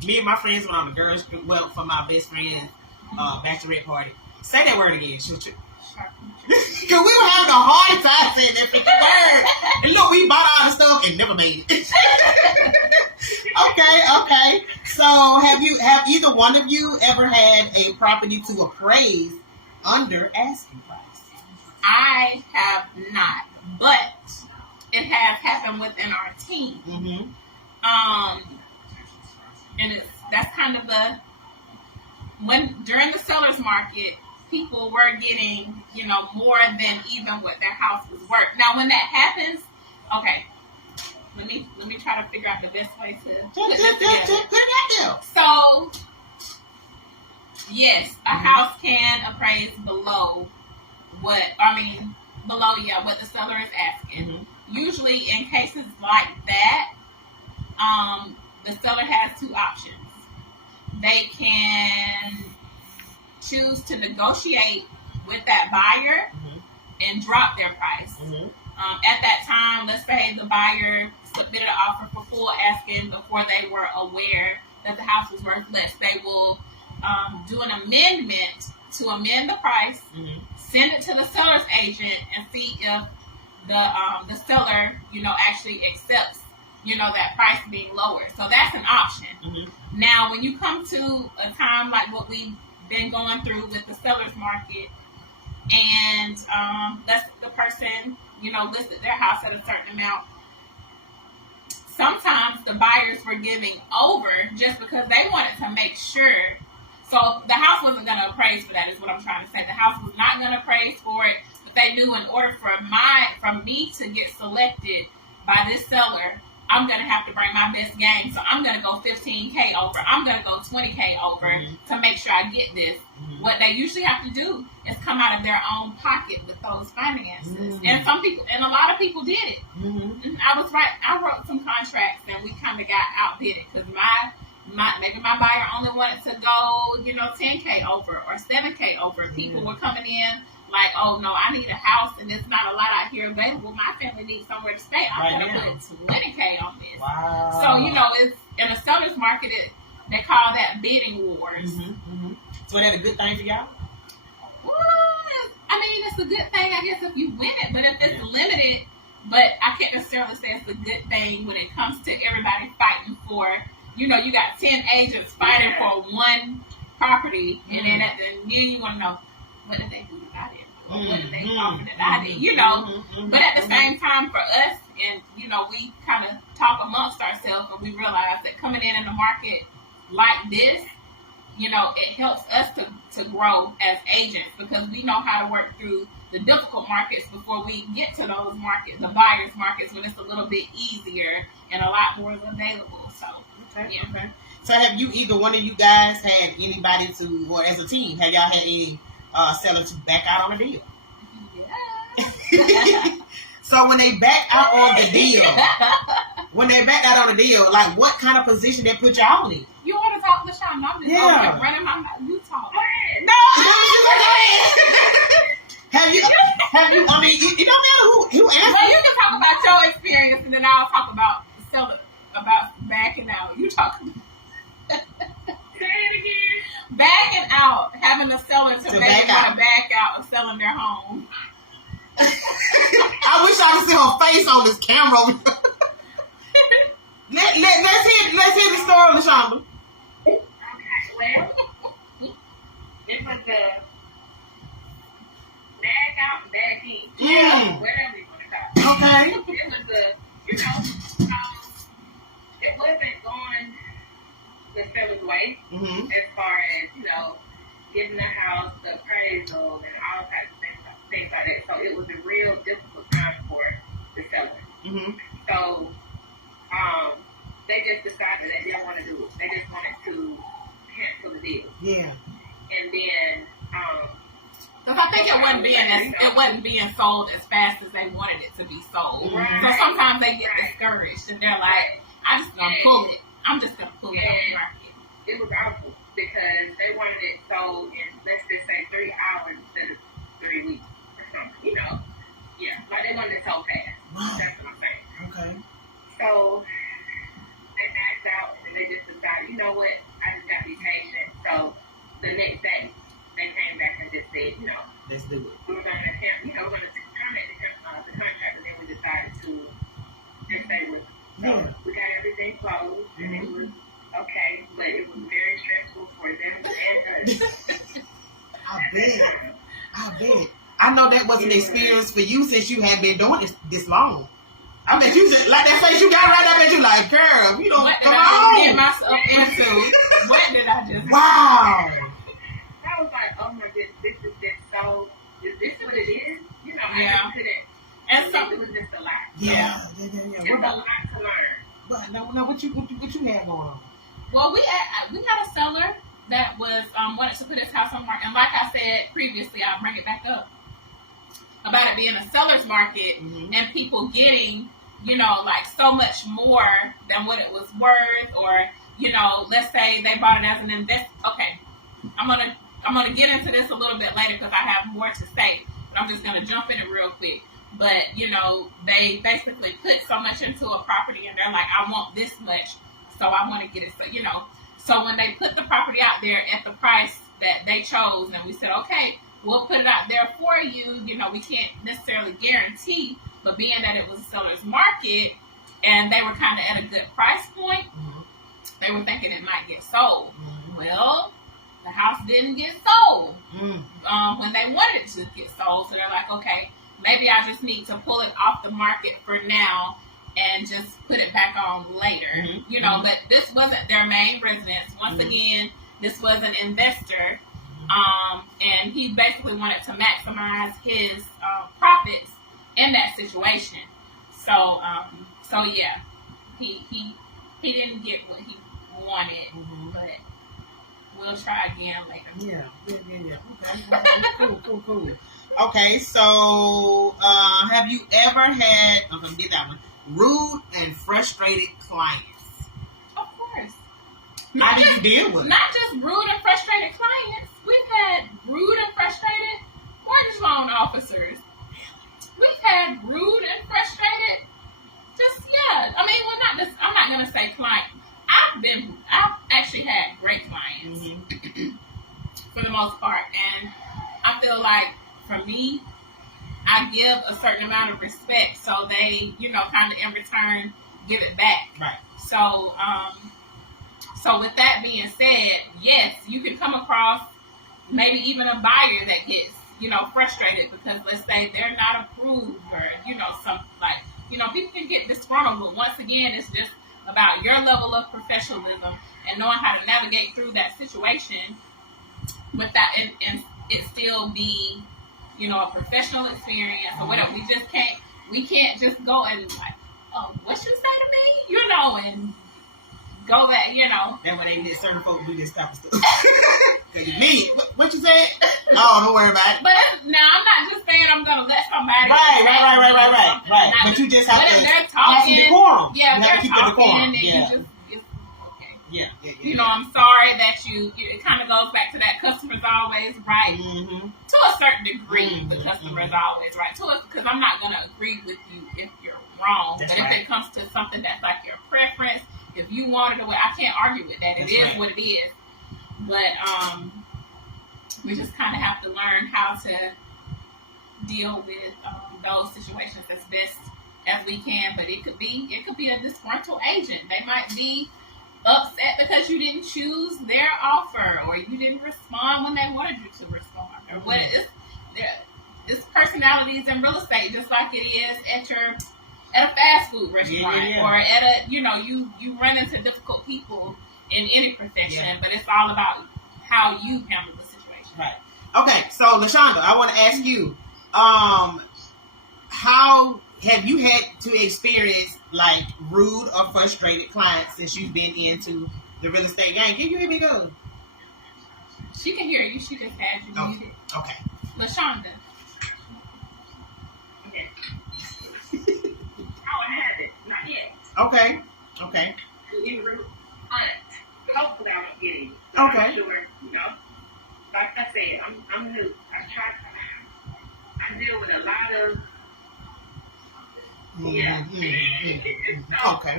me and my friends went on the girls, for my best friend's bachelorette party. Say that word again. Because we were having a hard time saying that freaking word. And look, we bought all the stuff and never made it. Okay. So have either one of you ever had a property to appraise under asking price? I have not, but it has happened within our team. Mm-hmm. And that's kind of during the seller's market, people were getting, more than even what their house was worth. Now, when that happens, okay, let me try to figure out the best way to put this together. So, yes, a house can appraise below what the seller is asking. Mm-hmm. Usually, in cases like that, the seller has 2 options. They can choose to negotiate with that buyer and drop their price. Mm-hmm. At that time, let's say the buyer submitted an offer for full asking before they were aware that the house was worth less. They will do an amendment to amend the price, send it to the seller's agent, and see if the seller, actually accepts, that price being lowered. So that's an option. Mm-hmm. Now, when you come to a time like what we've been going through with the seller's market, and the person, listed their house at a certain amount, sometimes the buyers were giving over just because they wanted to make sure. So the house wasn't going to appraise for that, is what I'm trying to say. The house was not going to appraise for it, but they knew in order for me to get selected by this seller, I'm going to have to bring my best game. So I'm going to go $15K over. I'm going to go $20K over to make sure I get this. Mm-hmm. What they usually have to do is come out of their own pocket with those finances. Mm-hmm. And a lot of people did it. Mm-hmm. And I was right. I wrote some contracts and we kind of got outbid because maybe my buyer only wanted to go, 10K over or 7K over. People were coming in like, oh no, I need a house and there's not a lot out here available. My family needs somewhere to stay. I'm going to put 20K on this. Wow. So, it's in the seller's market, they call that bidding wars. Mm-hmm. Mm-hmm. So is that a good thing for y'all? Well, it's a good thing, I guess, if you win it. But if it's limited, but I can't necessarily say it's a good thing when it comes to everybody fighting for, you got 10 agents fighting for one property. And then you want to know, what did they do about it? What did they offer that I did? But at the same time, for us, and we kind of talk amongst ourselves, and we realize that coming in the market like this, it helps us to grow as agents because we know how to work through the difficult markets before we get to those markets, the buyer's markets, when it's a little bit easier and a lot more is available. So, Okay. So have you, either one of you guys, had anybody to, or as a team, have y'all had any seller to back out on a deal? Yeah. So when they back out on the deal, like what kind of position they put y'all in? You want to talk to Shaunda? I'm just running my mouth. You talk. No. Have you? I mean, it don't matter who answers. Well, you can talk about your experience, and then I'll talk about the seller, about backing out. You talk. Say it again. Backing out, having a seller to maybe want to back out of selling their home. I wish I could see her face on this camera. Let's hear the story, Shaunda. Okay, well, it was a bag out, bag in. Yeah. Whatever you want to call it. Okay. It was it wasn't going the seller's way as far as, getting the house, the appraisal, and all kinds of things like that. So it was a real difficult time for the seller. So they just decided they didn't want to do it. They just wanted to cancel the deal. Yeah. And then, because I think it wasn't being sold as fast as they wanted it to be sold. Right. So sometimes they get discouraged and they're like, I'm just gonna pull it on the market. It was awful because they wanted it sold in, let's just say, 3 hours instead of 3 weeks or something. Yeah, like they wanted it so fast. Wow. That's what I'm saying. Okay. So they backed out and they just decided, you know what, I just got to be patient. So the next day they came back and just said, Let's do it. we were going to terminate the contract, and then we decided to just stay with it. So we got everything closed, and it was okay, but it was very stressful for them and us. I bet. I know that was an experience for you since you had been doing this long. I bet you, like that face you got right, I bet you like, girl, you don't come on. What did I just get myself into? What did I just Wow. I was like, oh my goodness, this is just so, is this what it is? Yeah. I couldn't. And so, it was just a lot. Yeah. It's a lot to learn. But now what you had going on? well, we had a seller that was wanted to put his house on market, and like I said previously, I'll bring it back up about it being a seller's market and people getting, like so much more than what it was worth, or let's say they bought it as an investment. Okay, I'm gonna get into this a little bit later because I have more to say, but I'm just gonna jump in it real quick. But they basically put so much into a property, and they're like, I want this much, so I want to get it. So when they put the property out there at the price that they chose, and we said, okay, we'll put it out there for you. We can't necessarily guarantee, but being that it was a seller's market and they were kind of at a good price point, they were thinking it might get sold. Well, the house didn't get sold when they wanted it to get sold. So they're like, okay, maybe I just need to pull it off the market for now and just put it back on later. But this wasn't their main residence. Once again, this was an investor. And he basically wanted to maximize his profits in that situation. So yeah, he didn't get what he wanted, but we'll try again later. Yeah. Okay. Cool. Okay, so have you ever had? I'm gonna get that one. Rude and frustrated clients. Of course. How did you deal with it? Not just rude and frustrated clients. We've had rude and frustrated mortgage loan officers. We've had rude and frustrated, I'm not going to say client. I've actually had great clients for the most part. And I feel like for me, I give a certain amount of respect. So they, kind of in return, give it back. Right. So with that being said, yes, you can come across maybe even a buyer that gets, frustrated because let's say they're not approved or, people can get disgruntled. But once again, it's just about your level of professionalism and knowing how to navigate through that situation with that, and it still be, you know, a professional experience or whatever. We can't just go and like, oh, what you say to me, you know, and go back, you know. That's why they let certain folks do this type of stuff. Cause you mean it. What you said? Oh, don't worry about it. But now I'm not just saying I'm gonna let somebody. Right. But you just have to have some decorum. Yeah, you have to keep the decorum. Yeah. You know, I'm sorry that it kind of goes back to that customer's always right. Mm-hmm. To a certain degree, the customer's always right. Because I'm not going to agree with you if you're wrong. That's but if it comes to something that's like your preference, if you want it away, I can't argue with that. It is what it is. But we just kind of have to learn how to deal with those situations as best as we can. But it could be a disgruntled agent. They might be upset because you didn't choose their offer or you didn't respond when they wanted you to respond, or what it's personalities in real estate, just like it is at a fast food restaurant or at a, you know, you run into difficult people in any profession, but it's all about how you handle the situation. Right. Okay, so LaShaunda, I want to ask you, how have you had to experience like rude or frustrated clients since you've been into the real estate game? Can you hear me go? She can hear you. She just had you muted. Okay. LaShaunda. Okay. I don't have it. Not yet. Okay. In rude, but hopefully I won't get it. Okay. I'm sure, you know. Like I said, I'm new. I deal with a lot of Okay.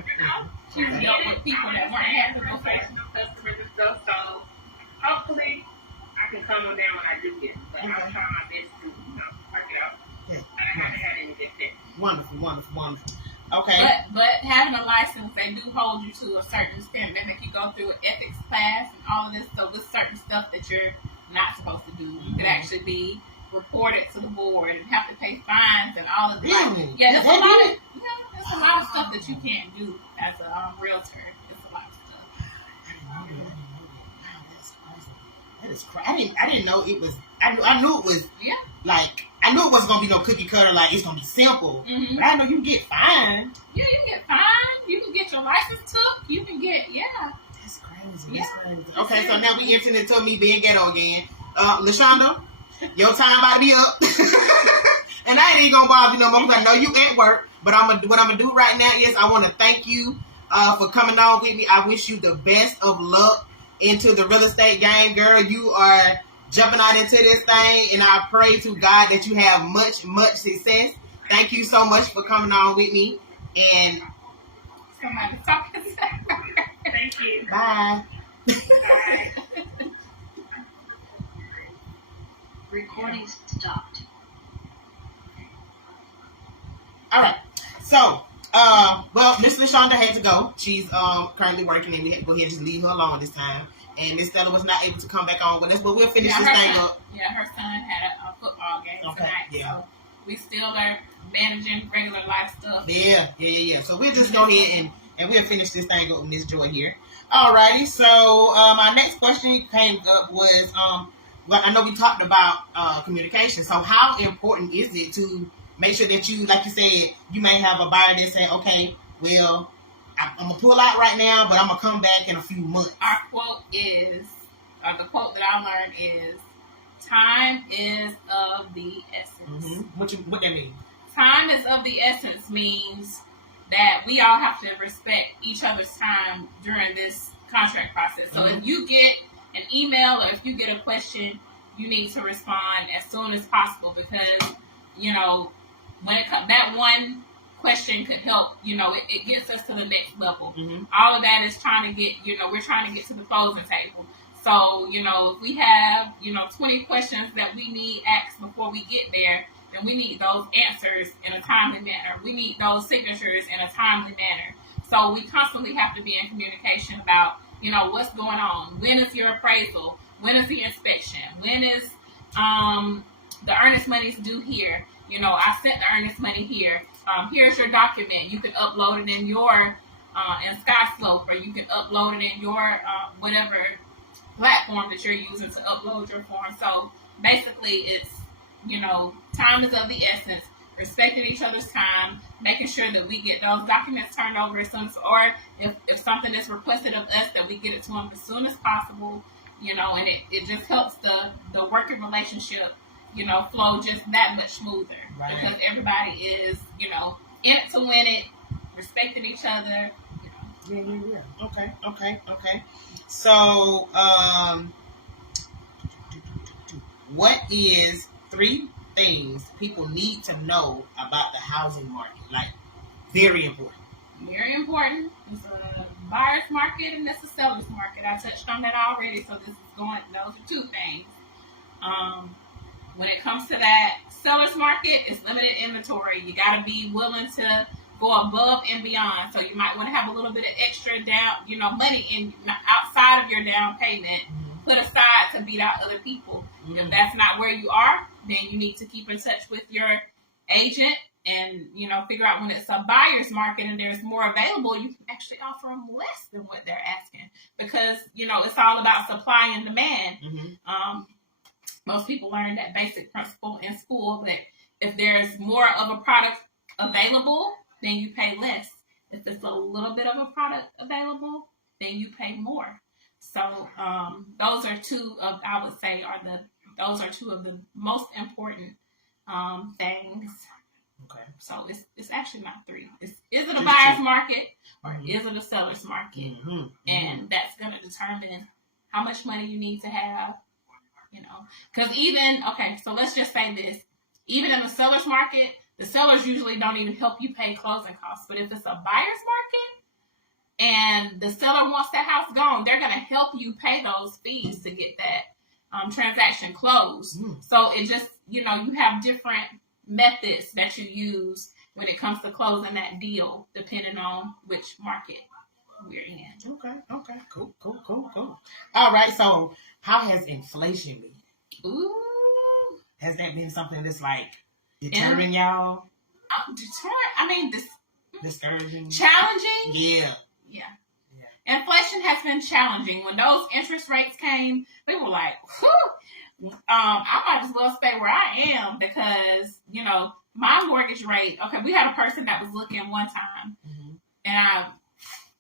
You dealt with people that weren't happy before. professional customers and stuff. So hopefully I can calm them down when I do get. But I'll try my best to, you know, work it out. Yeah. I haven't had any good fit. Wonderful. Okay. But having a license, they do hold you to a certain standard. They make you go through an ethics class and all of this. So there's certain stuff that you're not supposed to do. You could actually be reported to the board and have to pay fines and all of that. Really? Yeah, there's a lot of stuff that you can't do as a realtor. It's a lot of stuff. That is crazy. I didn't know it was. I knew it was. Yeah. Like I knew it wasn't gonna be no cookie cutter. Like it's gonna be simple. Mm-hmm. But I know you can get fined. Yeah, you can get fined. You can get your license took. You can get That's crazy. Yeah. That's crazy. Okay, so now we entering into me being ghetto again. LaShaunda, your time about to be up. And I ain't even gonna bother you no more because I know you at work. But what I'm gonna do right now is I want to thank you for coming on with me. I wish you the best of luck into the real estate game, girl. You are jumping out into this thing, and I pray to God that you have much success. Thank you so much for coming on with me. And somebody talking. Thank you. bye. Bye. Recording stopped. All right. So, well, Miss LaShaunda had to go. She's currently working, and we had to go ahead and just leave her alone this time. And Miss Stella was not able to come back on with us, but we'll finish this thing up. Yeah, her son had a football game tonight, yeah. so we still are managing regular life stuff. Yeah. So we'll just go ahead and we'll finish this thing up with Miss Joy here. Alrighty. So my next question came up was, well, I know we talked about communication. So how important is it to make sure that you, like you said, you may have a buyer that say, okay, well, I'm going to pull out right now, but I'm going to come back in a few months. Our quote is, or the quote that I learned is, time is of the essence. Mm-hmm. What that mean? Time is of the essence means that we all have to respect each other's time during this contract process. So if you get an email or if you get a question, you need to respond as soon as possible because, you know, when it comes, that one question could help, you know, it gets us to the next level. Mm-hmm. All of that is trying to get, you know, we're trying to get to the closing table. So, you know, if we have, you know, 20 questions that we need asked before we get there, then we need those answers in a timely manner. We need those signatures in a timely manner. So we constantly have to be in communication about, you know, what's going on. When is your appraisal? When is the inspection? When is the earnest money's due here? You know, I sent the earnest money here. Here's your document. You can upload it in your in Skyslope, or you can upload it in your whatever platform that you're using to upload your form. So basically, it's, time is of the essence. Respecting each other's time, making sure that we get those documents turned over as soon as, or if something is requested of us, that we get it to them as soon as possible, and it just helps the working relationship, flow just that much smoother. Right. Because everybody is, in it to win it, respecting each other. Yeah. Okay. So, what is 3 things people need to know about the housing market? Like, very important. Very important. It's a buyer's market and it's a seller's market. I touched on that already, so those are 2 things. When it comes to that seller's market, it's limited inventory. You got to be willing to go above and beyond. So you might want to have a little bit of extra down, money in outside of your down payment, put aside to beat out other people. If that's not where you are, then you need to keep in touch with your agent and, figure out when it's a buyer's market and there's more available, you can actually offer them less than what they're asking, because, it's all about supply and demand. Most people learn that basic principle in school, that if there's more of a product available, then you pay less. If there's a little bit of a product available, then you pay more. So those are 2 of, I would say, those are 2 of the most important things. Okay. So it's actually not 3. Is it a buyer's market or is it a seller's market? And that's going to determine how much money you need to have, Because so let's just say this. Even in the seller's market, the sellers usually don't even help you pay closing costs. But if it's a buyer's market and the seller wants that house gone, they're going to help you pay those fees to get that transaction closed. So it just, you have different methods that you use when it comes to closing that deal, depending on which market we're in. Okay. Cool. All right. So how has inflation been? Ooh. Has that been something that's like deterring y'all? Discouraging? Challenging? Yeah. Inflation has been challenging. When those interest rates came, they were like, I might as well stay where I am, because, my mortgage rate, we had a person that was looking one time, and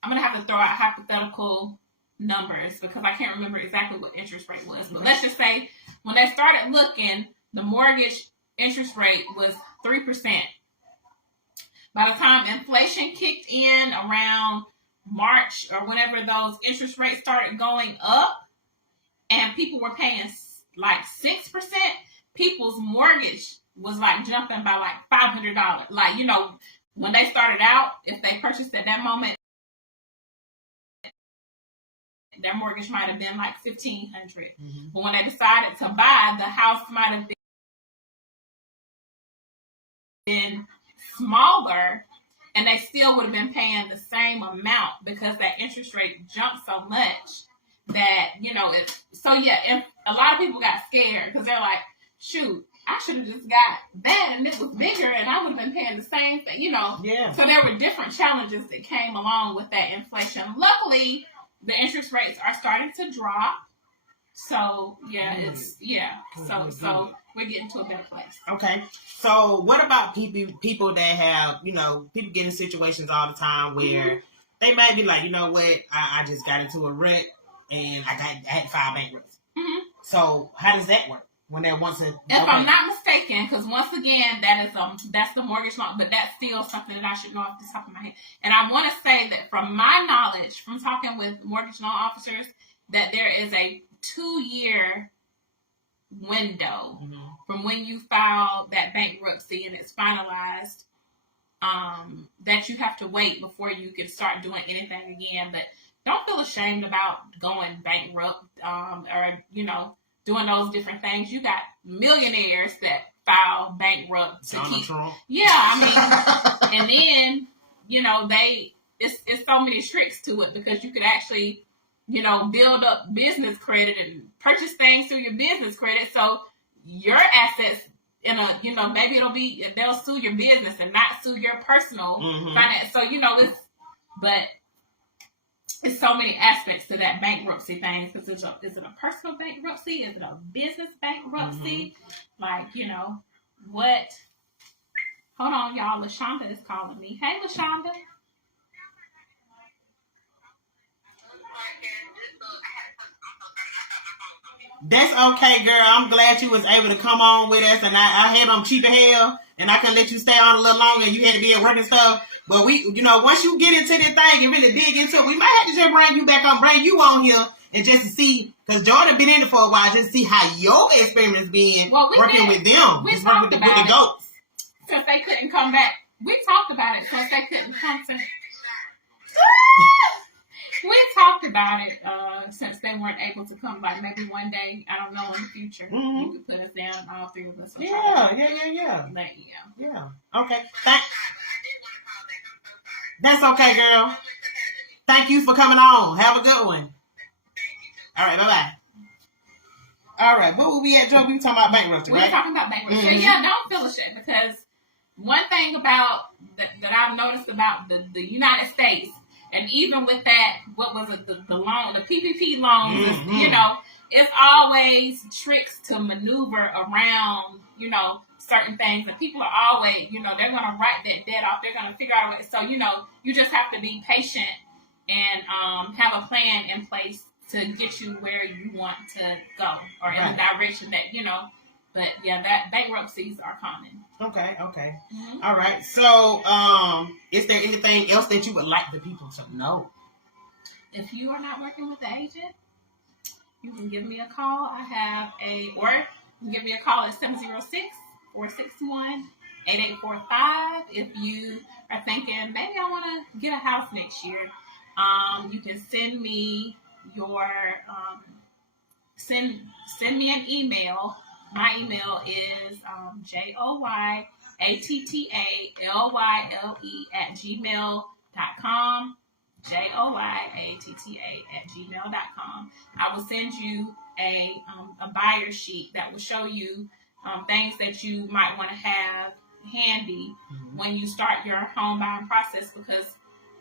I'm going to have to throw out hypothetical numbers because I can't remember exactly what interest rate was. But let's just say when they started looking, the mortgage interest rate was 3%. By the time inflation kicked in around March or whenever those interest rates started going up and people were paying like 6%, people's mortgage was like jumping by like $500. Like, when they started out, if they purchased at that moment, their mortgage might have been like $1,500. But when they decided to buy, the house might have been smaller, and they still would have been paying the same amount because that interest rate jumped so much that, and a lot of people got scared because they're like, shoot, I should have just got that and it was bigger and I would have been paying the same thing, Yeah. So there were different challenges that came along with that inflation. Luckily, the interest rates are starting to drop. So, So we're getting to a better place. Okay. So what about people that have, people get in situations all the time where they might be like, you know what, I just got into a wreck and I had 5 bankruptcies. So how does that work? When they want to, if I'm not mistaken, because once again, that's the mortgage loan, but that's still something that I should know off the top of my head. And I want to say that from my knowledge, from talking with mortgage loan officers, that there is a 2-year window from when you file that bankruptcy and it's finalized, that you have to wait before you can start doing anything again. But don't feel ashamed about going bankrupt, or doing those different things. You got millionaires that file bankrupt to Donald Trump. Yeah, I mean, and then it's so many tricks to it, because you could actually build up business credit and purchase things through your business credit. So your assets maybe they'll sue your business and not sue your personal finance. So, but it's so many aspects to that bankruptcy thing. Because is it a personal bankruptcy? Is it a business bankruptcy? Like, what? Hold on, y'all. LaShaunda is calling me. Hey, LaShaunda. That's okay, girl. I'm glad you was able to come on with us, and I had on cheap as hell, and I couldn't let you stay on a little longer. You had to be at work and stuff. But we, once you get into this thing and really dig into it, we might have to just bring you on here, and just to see, because Jordan been in it for a while, just to see how your experience been working with them. We just talked working about with the goats. Since they couldn't come back. We talked about it since they couldn't come to. We talked about it since they weren't able to come. Like maybe one day, I don't know, in the future, you could put us down, all three of us. Yeah. Let you know. Yeah. Okay. That's okay, girl. Thank you for coming on. Have a good one. All right. Bye-bye. All right. Where were we at, Joe? We were talking about bankruptcy, right? We were talking about bankruptcy. Mm-hmm. Yeah, don't feel ashamed, because one thing about that I've noticed about the United States, and even with that, what was it, the loan, the PPP loans, it's always tricks to maneuver around, certain things. And people are always, they're going to write that debt off. They're going to figure out a way. So, you just have to be patient and have a plan in place to get you where you want to go, or in the direction that, But yeah, that bankruptcies are common. Okay. Mm-hmm. All right. So, is there anything else that you would like the people to know? If you are not working with an agent, you can give me a call. You can give me a call at 706-461-8845. If you are thinking, maybe I want to get a house next year, you can send me your, send me an email. My email is joyattale@gmail.com. joyattale@gmail.com. I will send you a buyer sheet that will show you things that you might want to have handy when you start your home buying process, because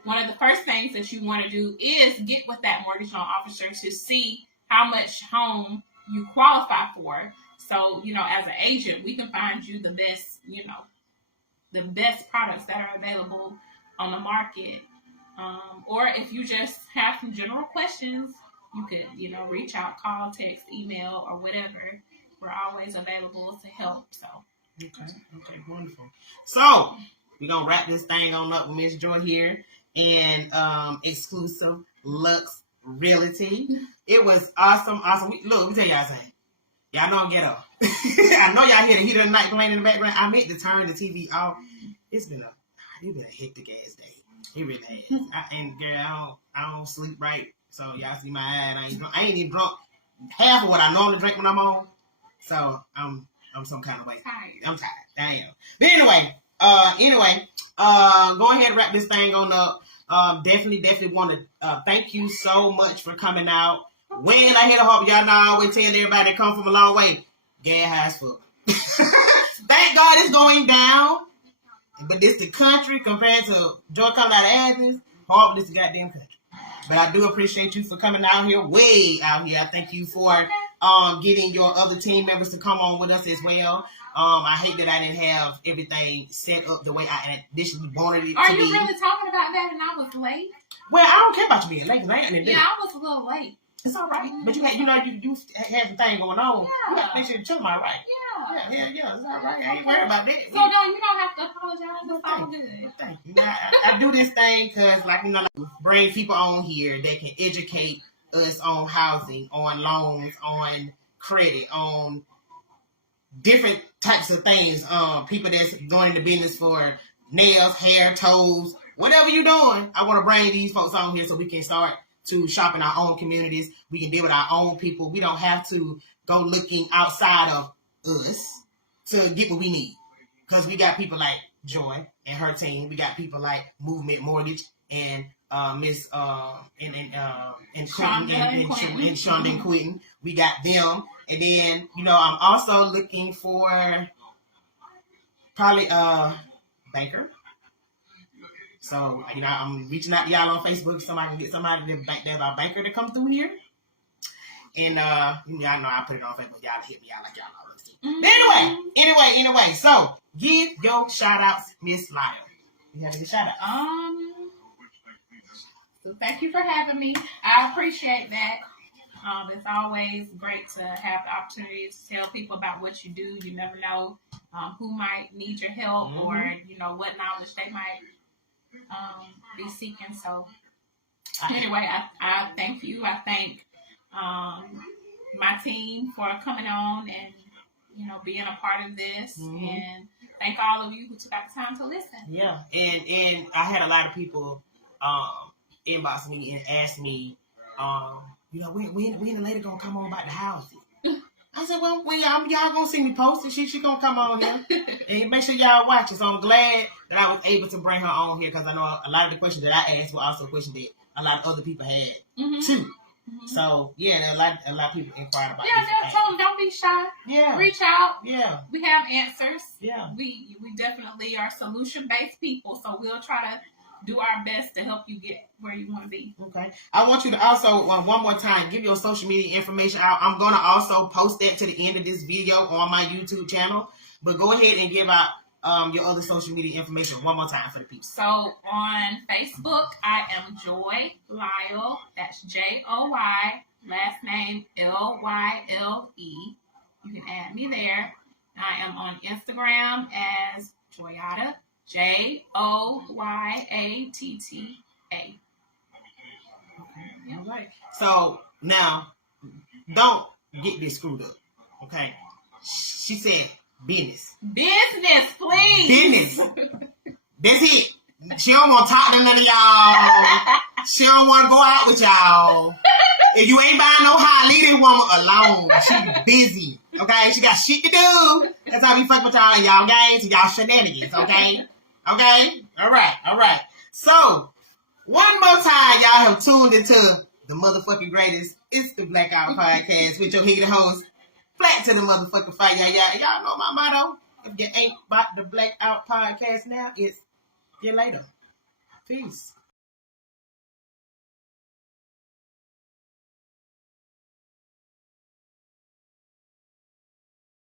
one of the first things that you want to do is get with that mortgage loan officer to see how much home you qualify for. So, as an agent, we can find you the best, the best products that are available on the market. Or if you just have some general questions, you could, reach out, call, text, email, or whatever. We're always available to help. So. Okay, wonderful. So, we're going to wrap this thing on up with Miss Joy here and exclusive Lux Realty. It was awesome. Let me tell y'all something. Y'all know I'm ghetto. I know y'all hear the heat of the night playing in the background. I meant to turn the TV off. It's been a hectic ass day. It really has. And girl, I don't sleep right. So y'all see my eye. I ain't even drunk half of what I normally drink when I'm on. So I'm some kind of way. I'm tired. I am. But anyway, go ahead and wrap this thing on up. Definitely want to thank you so much for coming out. When I hit a hop, y'all know I always tell everybody that come from a long way. Gas high as fuck. Thank God it's going down. But this the country compared to Joy coming out of Athens. Hard this goddamn country. But I do appreciate you for coming out here, way out here. I thank you for getting your other team members to come on with us as well. I hate that I didn't have everything set up the way I initially wanted it to be. Are you really talking about that and I was late? Well, I don't care about you being late. I was a little late. It's all right. But you had some thing going on. Yeah. You got to make sure you're chilling all right. Yeah. It's all right. I ain't worried about that. So, no, you don't have to apologize. It's all good. Thank you. I do this thing because, bring people on here that can educate us on housing, on loans, on credit, on different types of things. People that's going into business for nails, hair, toes, whatever you're doing. I want to bring these folks on here so we can start to shop in our own communities. We can deal with our own people. We don't have to go looking outside of us to get what we need. Because we got people like Joy and her team. We got people like Movement Mortgage and Miss and Shaunda and Quentin. We got them. And then, I'm also looking for probably a banker. So, I'm reaching out to y'all on Facebook so I can get somebody that's a banker to come through here. And, y'all know I put it on Facebook. Y'all hit me out like y'all always do. Anyway. So, give your shout-outs, Miss Lyle. You have any shout-outs? So thank you for having me. I appreciate that. It's always great to have the opportunity to tell people about what you do. You never know who might need your help or, what knowledge they might be seeking. So anyway, I thank you. I thank my team for coming on and, being a part of this. And thank all of you who took out the time to listen. Yeah. And I had a lot of people inbox me and ask me, when the lady gonna come on about the houses? I said, well, when y'all gonna see me post it, she gonna come on here. And make sure y'all watch it. So I'm glad that I was able to bring her on here because I know a lot of the questions that I asked were also questions that a lot of other people had too. So yeah, a lot of people inquired about. Yeah, just tell them don't be shy. Yeah, reach out. Yeah, we have answers. Yeah, we definitely are solution based people, so we'll try to do our best to help you get where you want to be. Okay. I want you to also, one more time, give your social media information out. I'm going to also post that to the end of this video on my YouTube channel. But go ahead and give out your other social media information one more time for the people. So on Facebook, I am Joy Lyle. That's Joy. Last name Lyle. You can add me there. I am on Instagram as Joyatta. Joyatta. All right. So now, don't get this screwed up. Okay. She said business. Business, please. Business. That's it. She don't want to talk to none of y'all. She don't want to go out with y'all. If you ain't buying no high, leave this woman alone. She busy. Okay. She got shit to do. That's how we fuck with y'all in y'all games and y'all shenanigans. Okay. Okay? All right. So, one more time, y'all have tuned into the motherfucking greatest. It's the Blaque Owt Podcast with your higgity host, Black to the motherfucking fight. Y'all know my motto. If you ain't about the Blaque Owt Podcast now, it's you later. Peace.